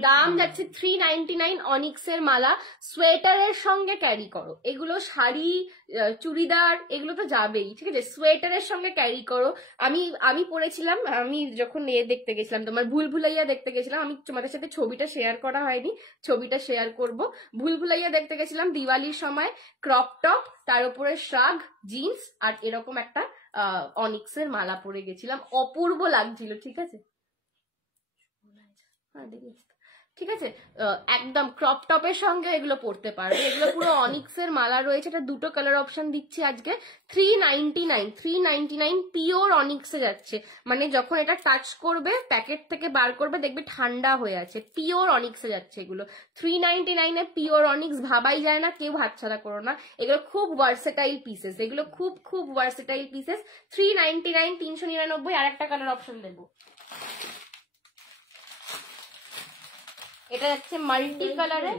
দাম যাচ্ছে 399 অনিক্সের মালা। সোয়েটারের সঙ্গে ক্যারি করো এগুলো, শাড়ি চুড়িদার এগুলো তো যাবেই, ঠিক আছে? সোয়েটারের সঙ্গে ক্যারি করো। আমি পরেছিলাম, আমি যখন দেখতে গেছিলাম, তোমার ভুলভুলাইয়া দেখতে গেছিলাম, আমি তোমাদের সাথে ছবিটা শেয়ার করা হয়নি, ছবিটা শেয়ার করব। ভুলভুলাইয়া দেখতে গেছিলাম দিওয়ালির সময়, ক্রপ টপ, তার উপরে শ্রাগ জিন্স আর এরকম একটা অনিক্সের মালা পরে গেছিলাম, অপূর্ব লাগছিল, ঠিক আছে? ঠিক আছে, একদম ক্রপ টপের সঙ্গে এগুলো পরতে পারবে। এগুলো পুরো অনিক্সের মালা রয়েছে, এটা দুটো কালার অপশন দিচ্ছি আজকে। 399 পিওর অনিক্সে যাচ্ছে, মানে যখন এটা টাচ করবে, প্যাকেট থেকে বার করবে, দেখবে ঠান্ডা হয়ে আছে, পিওর অনিক্সে যাচ্ছে এগুলো। 399 পিওর অনিক্স, ভাবাই যায় না, কেউ হাতছাড়া করো না। এগুলো খুব ভার্সেটাইল পিসেস, এগুলো খুব ভার্সেটাইল পিসেস। 399, 399। আর একটা কালার অপশন দেবো, এটা যাচ্ছে মাল্টি কালারে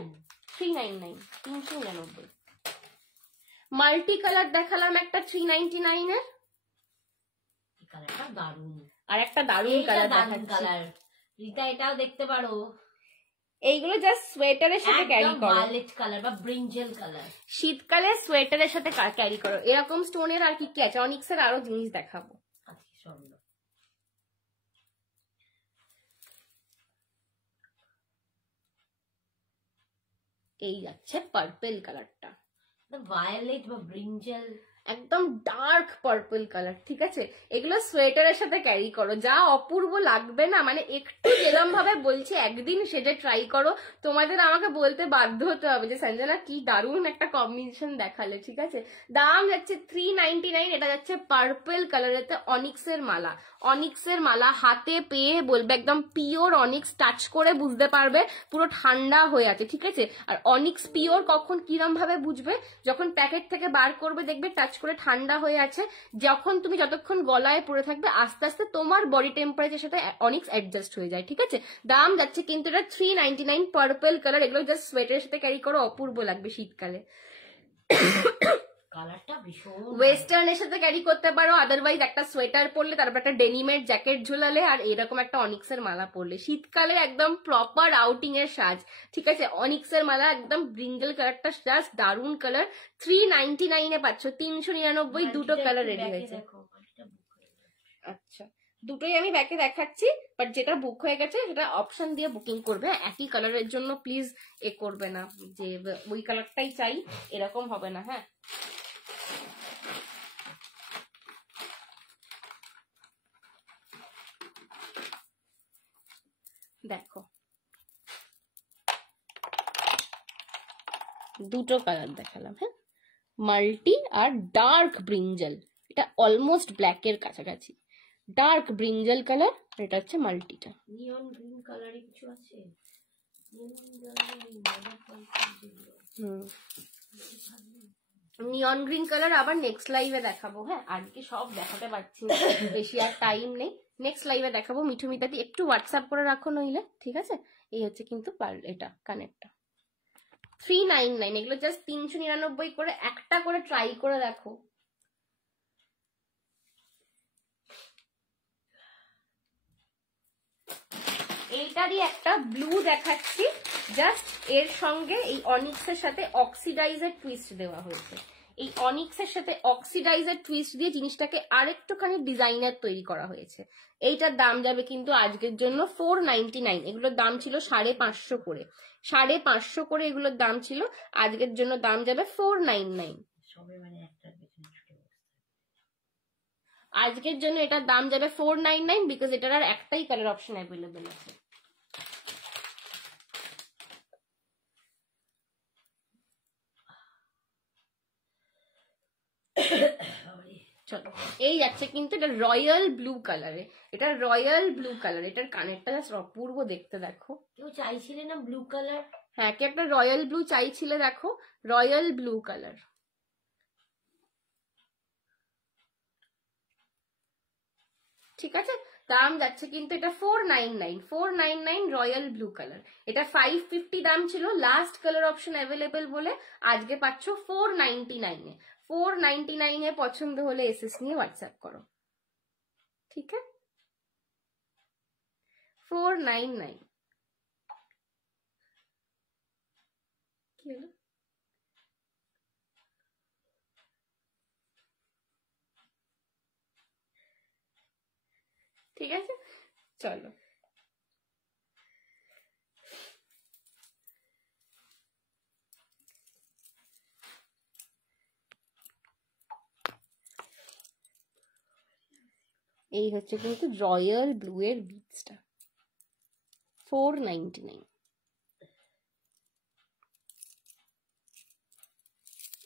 399, 399। মাল্টি কালার দেখালাম একটা 399 এর, আর একটা দারুণ কালার দেখাচ্ছি। রিতা এটাও দেখতে পারো, এইগুলো জাস্ট সোয়েটারের সাথে ক্যারি করো, ভায়োলেট কালার বা ব্রিঞ্জেল কালার, শীতকালে সোয়েটারের সাথে ক্যারি করো। এরকম স্টোনের আর কি কি আছে, অনিক্সের আরো জিনিস দেখাবো। এই যাচ্ছে পার্পল কালারটা, ভায়োলেট বা ব্রিঞ্জেল, একদম ডার্ক পার্পল কালার, ঠিক আছে? এগুলো সোয়েটারের সাথে ক্যারি করো, যা অপূর্ব লাগবে না, মানে একটু যেরকম ভাবে বলছি একদিন সেটা ট্রাই করো, তোমাদের আমাকে বলতে বাধ্য হতে হবে যে সঞ্জনা কি দারুণ একটা কম্বিনেশন দেখালে, ঠিক আছে? দাম যাচ্ছে 399, এটা যাচ্ছে পার্পল কালারেতে অনিক্সের মালা। অনিক্সের মালা হাতে পেয়ে বলবে একদম পিওর অনিক্স, টাচ করে বুঝতে পারবে পুরো ঠান্ডা হয়ে আছে, ঠিক আছে? আর অনিক্স পিওর কখন কিরম ভাবে বুঝবে, যখন প্যাকেট থেকে বার করবে দেখবে টাচ করে ঠান্ডা হয়ে আছে, যখন তুমি যতক্ষণ গলায় পরে থাকবে আস্তে আস্তে তোমার বডি টেম্পারেচার সাথে অনিক্স অ্যাডজাস্ট হয়ে যায়, ঠিক আছে? দাম যাচ্ছে কিন্তু এটা 399, পার্পল কালার। এগুলো জাস্ট সোয়েটারের সাথে ক্যারি করো, অপূর্ব লাগবে শীতকালে। কালারটা ভীষণ ওয়েস্টার্নের সাথে ক্যারি করতে পারো, আদারওয়াইজ একটা সোয়েটার পরলে তারপর একটা ডেনিমের জ্যাকেট ঝুলালে আর এরকম একটা অনিক্সের মালা পরলে শীতকালে একদম প্রপার আউটিং এর সাজ, ঠিক আছে? অনিক্সের মালা একদম ব্রিঙ্গেল কালারটা জাস্ট দারুণ কালার। 399 এ পাচ্ছ, 399 দুটো কালার রেডি হয়েছে। আচ্ছা, দুটোই আমি ব্যাকে দেখাচ্ছি, বাট যেটা বুক হয়ে গেছে সেটা অপশন দিয়ে বুকিং করবে, একই কালারের জন্য প্লিজ এ করবে না যে ওই কালারটাই চাই, এরকম হবে না, হ্যাঁ? দেখো দুটো কালার দেখালাম, হ্যাঁ? মাল্টি আর ডার্ক ব্রিঞ্জাল, এটা অলমোস্ট ব্ল্যাক এর কাছাকাছি। ডার্ক ব্রিঞ্জাল কালার, এটা হচ্ছে মাল্টিটা। নিয়ন গ্রিন কালারে কিছু আছে? নিয়ন গ্রিন কালার আবার নেক্সট লাইভে দেখাবো, হ্যাঁ? আজকে সব দেখাতে পারছি না, বেশি আর টাইম নেই, নেক্সট লাইভে দেখাবো। মিঠু মিতাদি একটু হোয়াটসঅ্যাপ করে রাখো নইলে, ঠিক আছে? এই হচ্ছে কিন্তু এটা কানেরটা 399, এগুলো জাস্ট 399 করে, একটা করে ট্রাই করে দেখো। এইটারই একটা ব্লু দেখাচ্ছি, জাস্ট এর সঙ্গে এই অনিক্সের সাথে অক্সিডাইজার টুইস্ট দেওয়া হয়েছে। এই অনিক্সের সাথে অক্সিডাইজার টুইস্ট দিয়ে জিনিসটাকে আরেকটুখানি ডিজাইনার তৈরি করা হয়েছে। এইটার দাম যাবে কিন্তু আজকের জন্য 499, এগুলোর দাম ছিল 550 করে, 550 করে এগুলোর দাম ছিল, আজকের জন্য দাম যাবে 499। আজকের জন্য এটার দাম যাবে 499, বিকজ এটার আর একটাই কালার অপশন অ্যাভেলেবেল আছে। চলো, এই যাচ্ছে কিন্তু এটা রয়্যাল ব্লু কালারে, এটা রয়্যাল ব্লু কালার, এটার কানেরটা জাস্ট অপূর্ব দেখতে, দেখো। কেউ চাইছিলে না ব্লু কালার? হ্যাঁ, কে একটা রয়্যাল ব্লু চাইছিলে, দেখো রয়্যাল ব্লু কালার, ঠিক আছে? দাম যাচ্ছে কিন্তু এটা 499 রয়্যাল ব্লু কালার। এটা 550 দাম ছিল, লাস্ট কালার অপশন অ্যাভেলেবেল বলে আজকে পাচ্ছ 499 এ। 499 এ পছন্দ হলে এসএস নিয়ে হোয়াটসঅ্যাপ করো, ঠিক আছে? 499 কি হলো? ঠিক আছে, চলো। এই হচ্ছে কিন্তু রয়্যাল ব্লু এর বিটসটা, 499।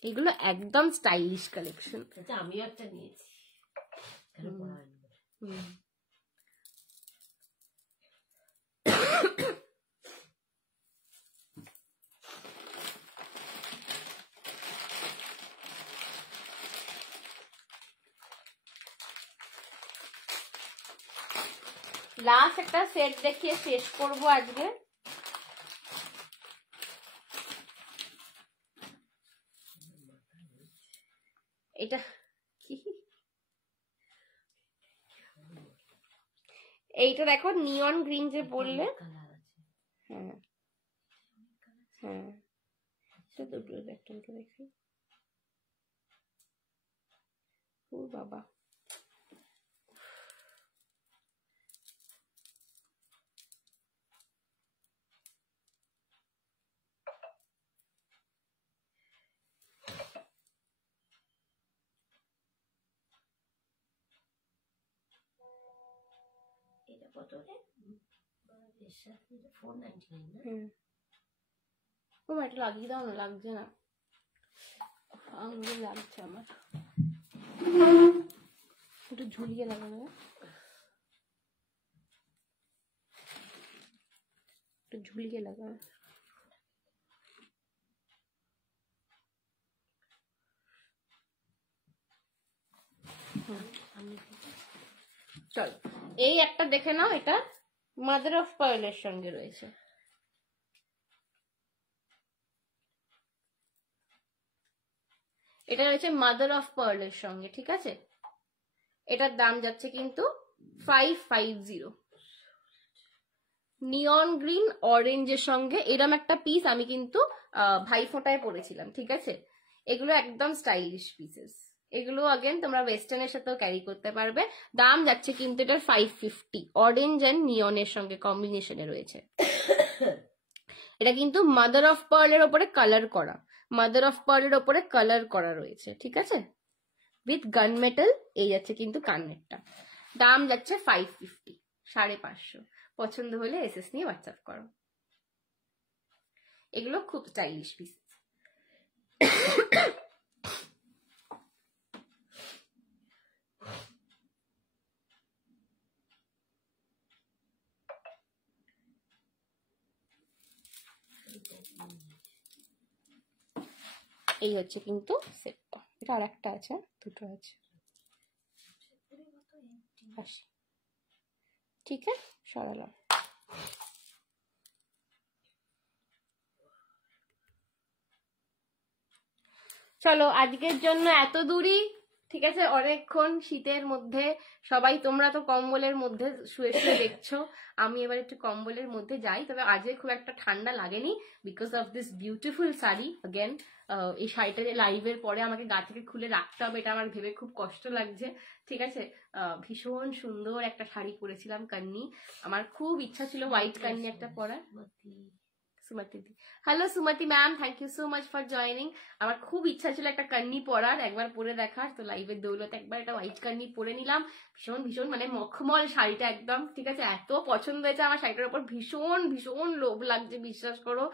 এগুলো একদম স্টাইলিশ কালেকশন। আমিও একটা নিয়েছি। লাস্ট একটা সেট দেখিয়ে শেষ করবো আজকে। এটা কি? এইটা দেখো নিয়ন গ্রিন যে বললে, হ্যাঁ হ্যাঁ, দুটো একটা দেখি। ও বাবা, এটা কত রে? এর সাথে 499 না? ও এটা লাগিয়ে দাও না, লাগছে না, আঙুলে লাগছে আমার, একটু ঝুলিয়ে লাগানো, একটু ঝুলিয়ে লাগানো। চলো এই একটা দেখে নাও, এটা মাদার অফ পার্লের সঙ্গে রয়েছে। এটা রয়েছে মাদার অফ পার্লের সঙ্গে, ঠিক আছে? এটার দাম যাচ্ছে কিন্তু 550। নিয়ন গ্রিন অরেঞ্জের সঙ্গে এরম একটা পিস আমি কিন্তু ভাইফোঁটায় পরেছিলাম, ঠিক আছে? এগুলো একদম স্টাইলিশ পিসেস, এগুলো अगेन তোমরা ওয়েস্টার্নের সাথেও ক্যারি করতে পারবে। দাম যাচ্ছে কিন্তু এটার 550, অরেঞ্জ এন্ড নিয়নের সঙ্গে কম্বিনেশনে রয়েছে। এটা কিন্তু মাদার অফ পার্লের ওপরে কালার করা, মাদার অফ পার্লের ওপরে কালার করা রয়েছে, ঠিক আছে? উইথ গান মেটাল। এই যাচ্ছে কিন্তু কানেরটা, দাম যাচ্ছে 550, 550। পছন্দ হলে এসএস নিয়ে হোয়াটসঅ্যাপ করো। এগুলো খুব স্টাইলিশ পিস। এই হচ্ছে কিন্তু সেটটা। এটা আর একটা আছে, দুটো আছে, ঠিক আছে? সরালাম। চলো আজকের জন্য এত দূরই, ঠিক আছে? অনেকক্ষণ শীতের মধ্যে সবাই তোমরা তো কম্বলের মধ্যে শুয়ে শুয়ে দেখছো, আমি এবার একটু কম্বলের মধ্যে যাই। তবে আজকে খুব একটা ঠান্ডা লাগেনি because of this beautiful sari. Again এই শাড়িটা যে লাইভের পরে আমাকে গা থেকে খুলে রাখতে হবে, এটা আমার ভেবে খুব কষ্ট লাগছে, ঠিক আছে? ভীষণ সুন্দর একটা শাড়ি পরেছিলাম কান্নি, আমার খুব ইচ্ছা ছিল হোয়াইট কান্নি একটা পরার। সুমতি দি, hello Sumati ma'am, thank you so much for joining. আমার খুব ইচ্ছা ছিল একটা কান্নি পরার, একবার পরে দেখার, তো লাইভের দৌলতে একবার একটা হোয়াইট কান্নি পরে নিলাম। ভীষণ ভীষণ মানে মখমল শাড়িটা একদম, ঠিক আছে? এত পছন্দ হয়েছে আমার শাড়িটার উপর, ভীষণ ভীষণ লোভ লাগছে, বিশ্বাস করো,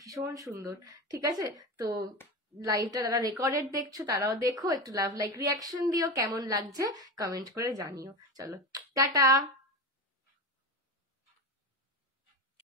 ভীষণ সুন্দর, ঠিক আছে? তো লাইভটা যারা রেকর্ডেড দেখছো তারাও দেখো, একটু লাভ লাইক রিয়াকশন দিও, কেমন লাগছে কমেন্ট করে জানিও। চলো টাটা।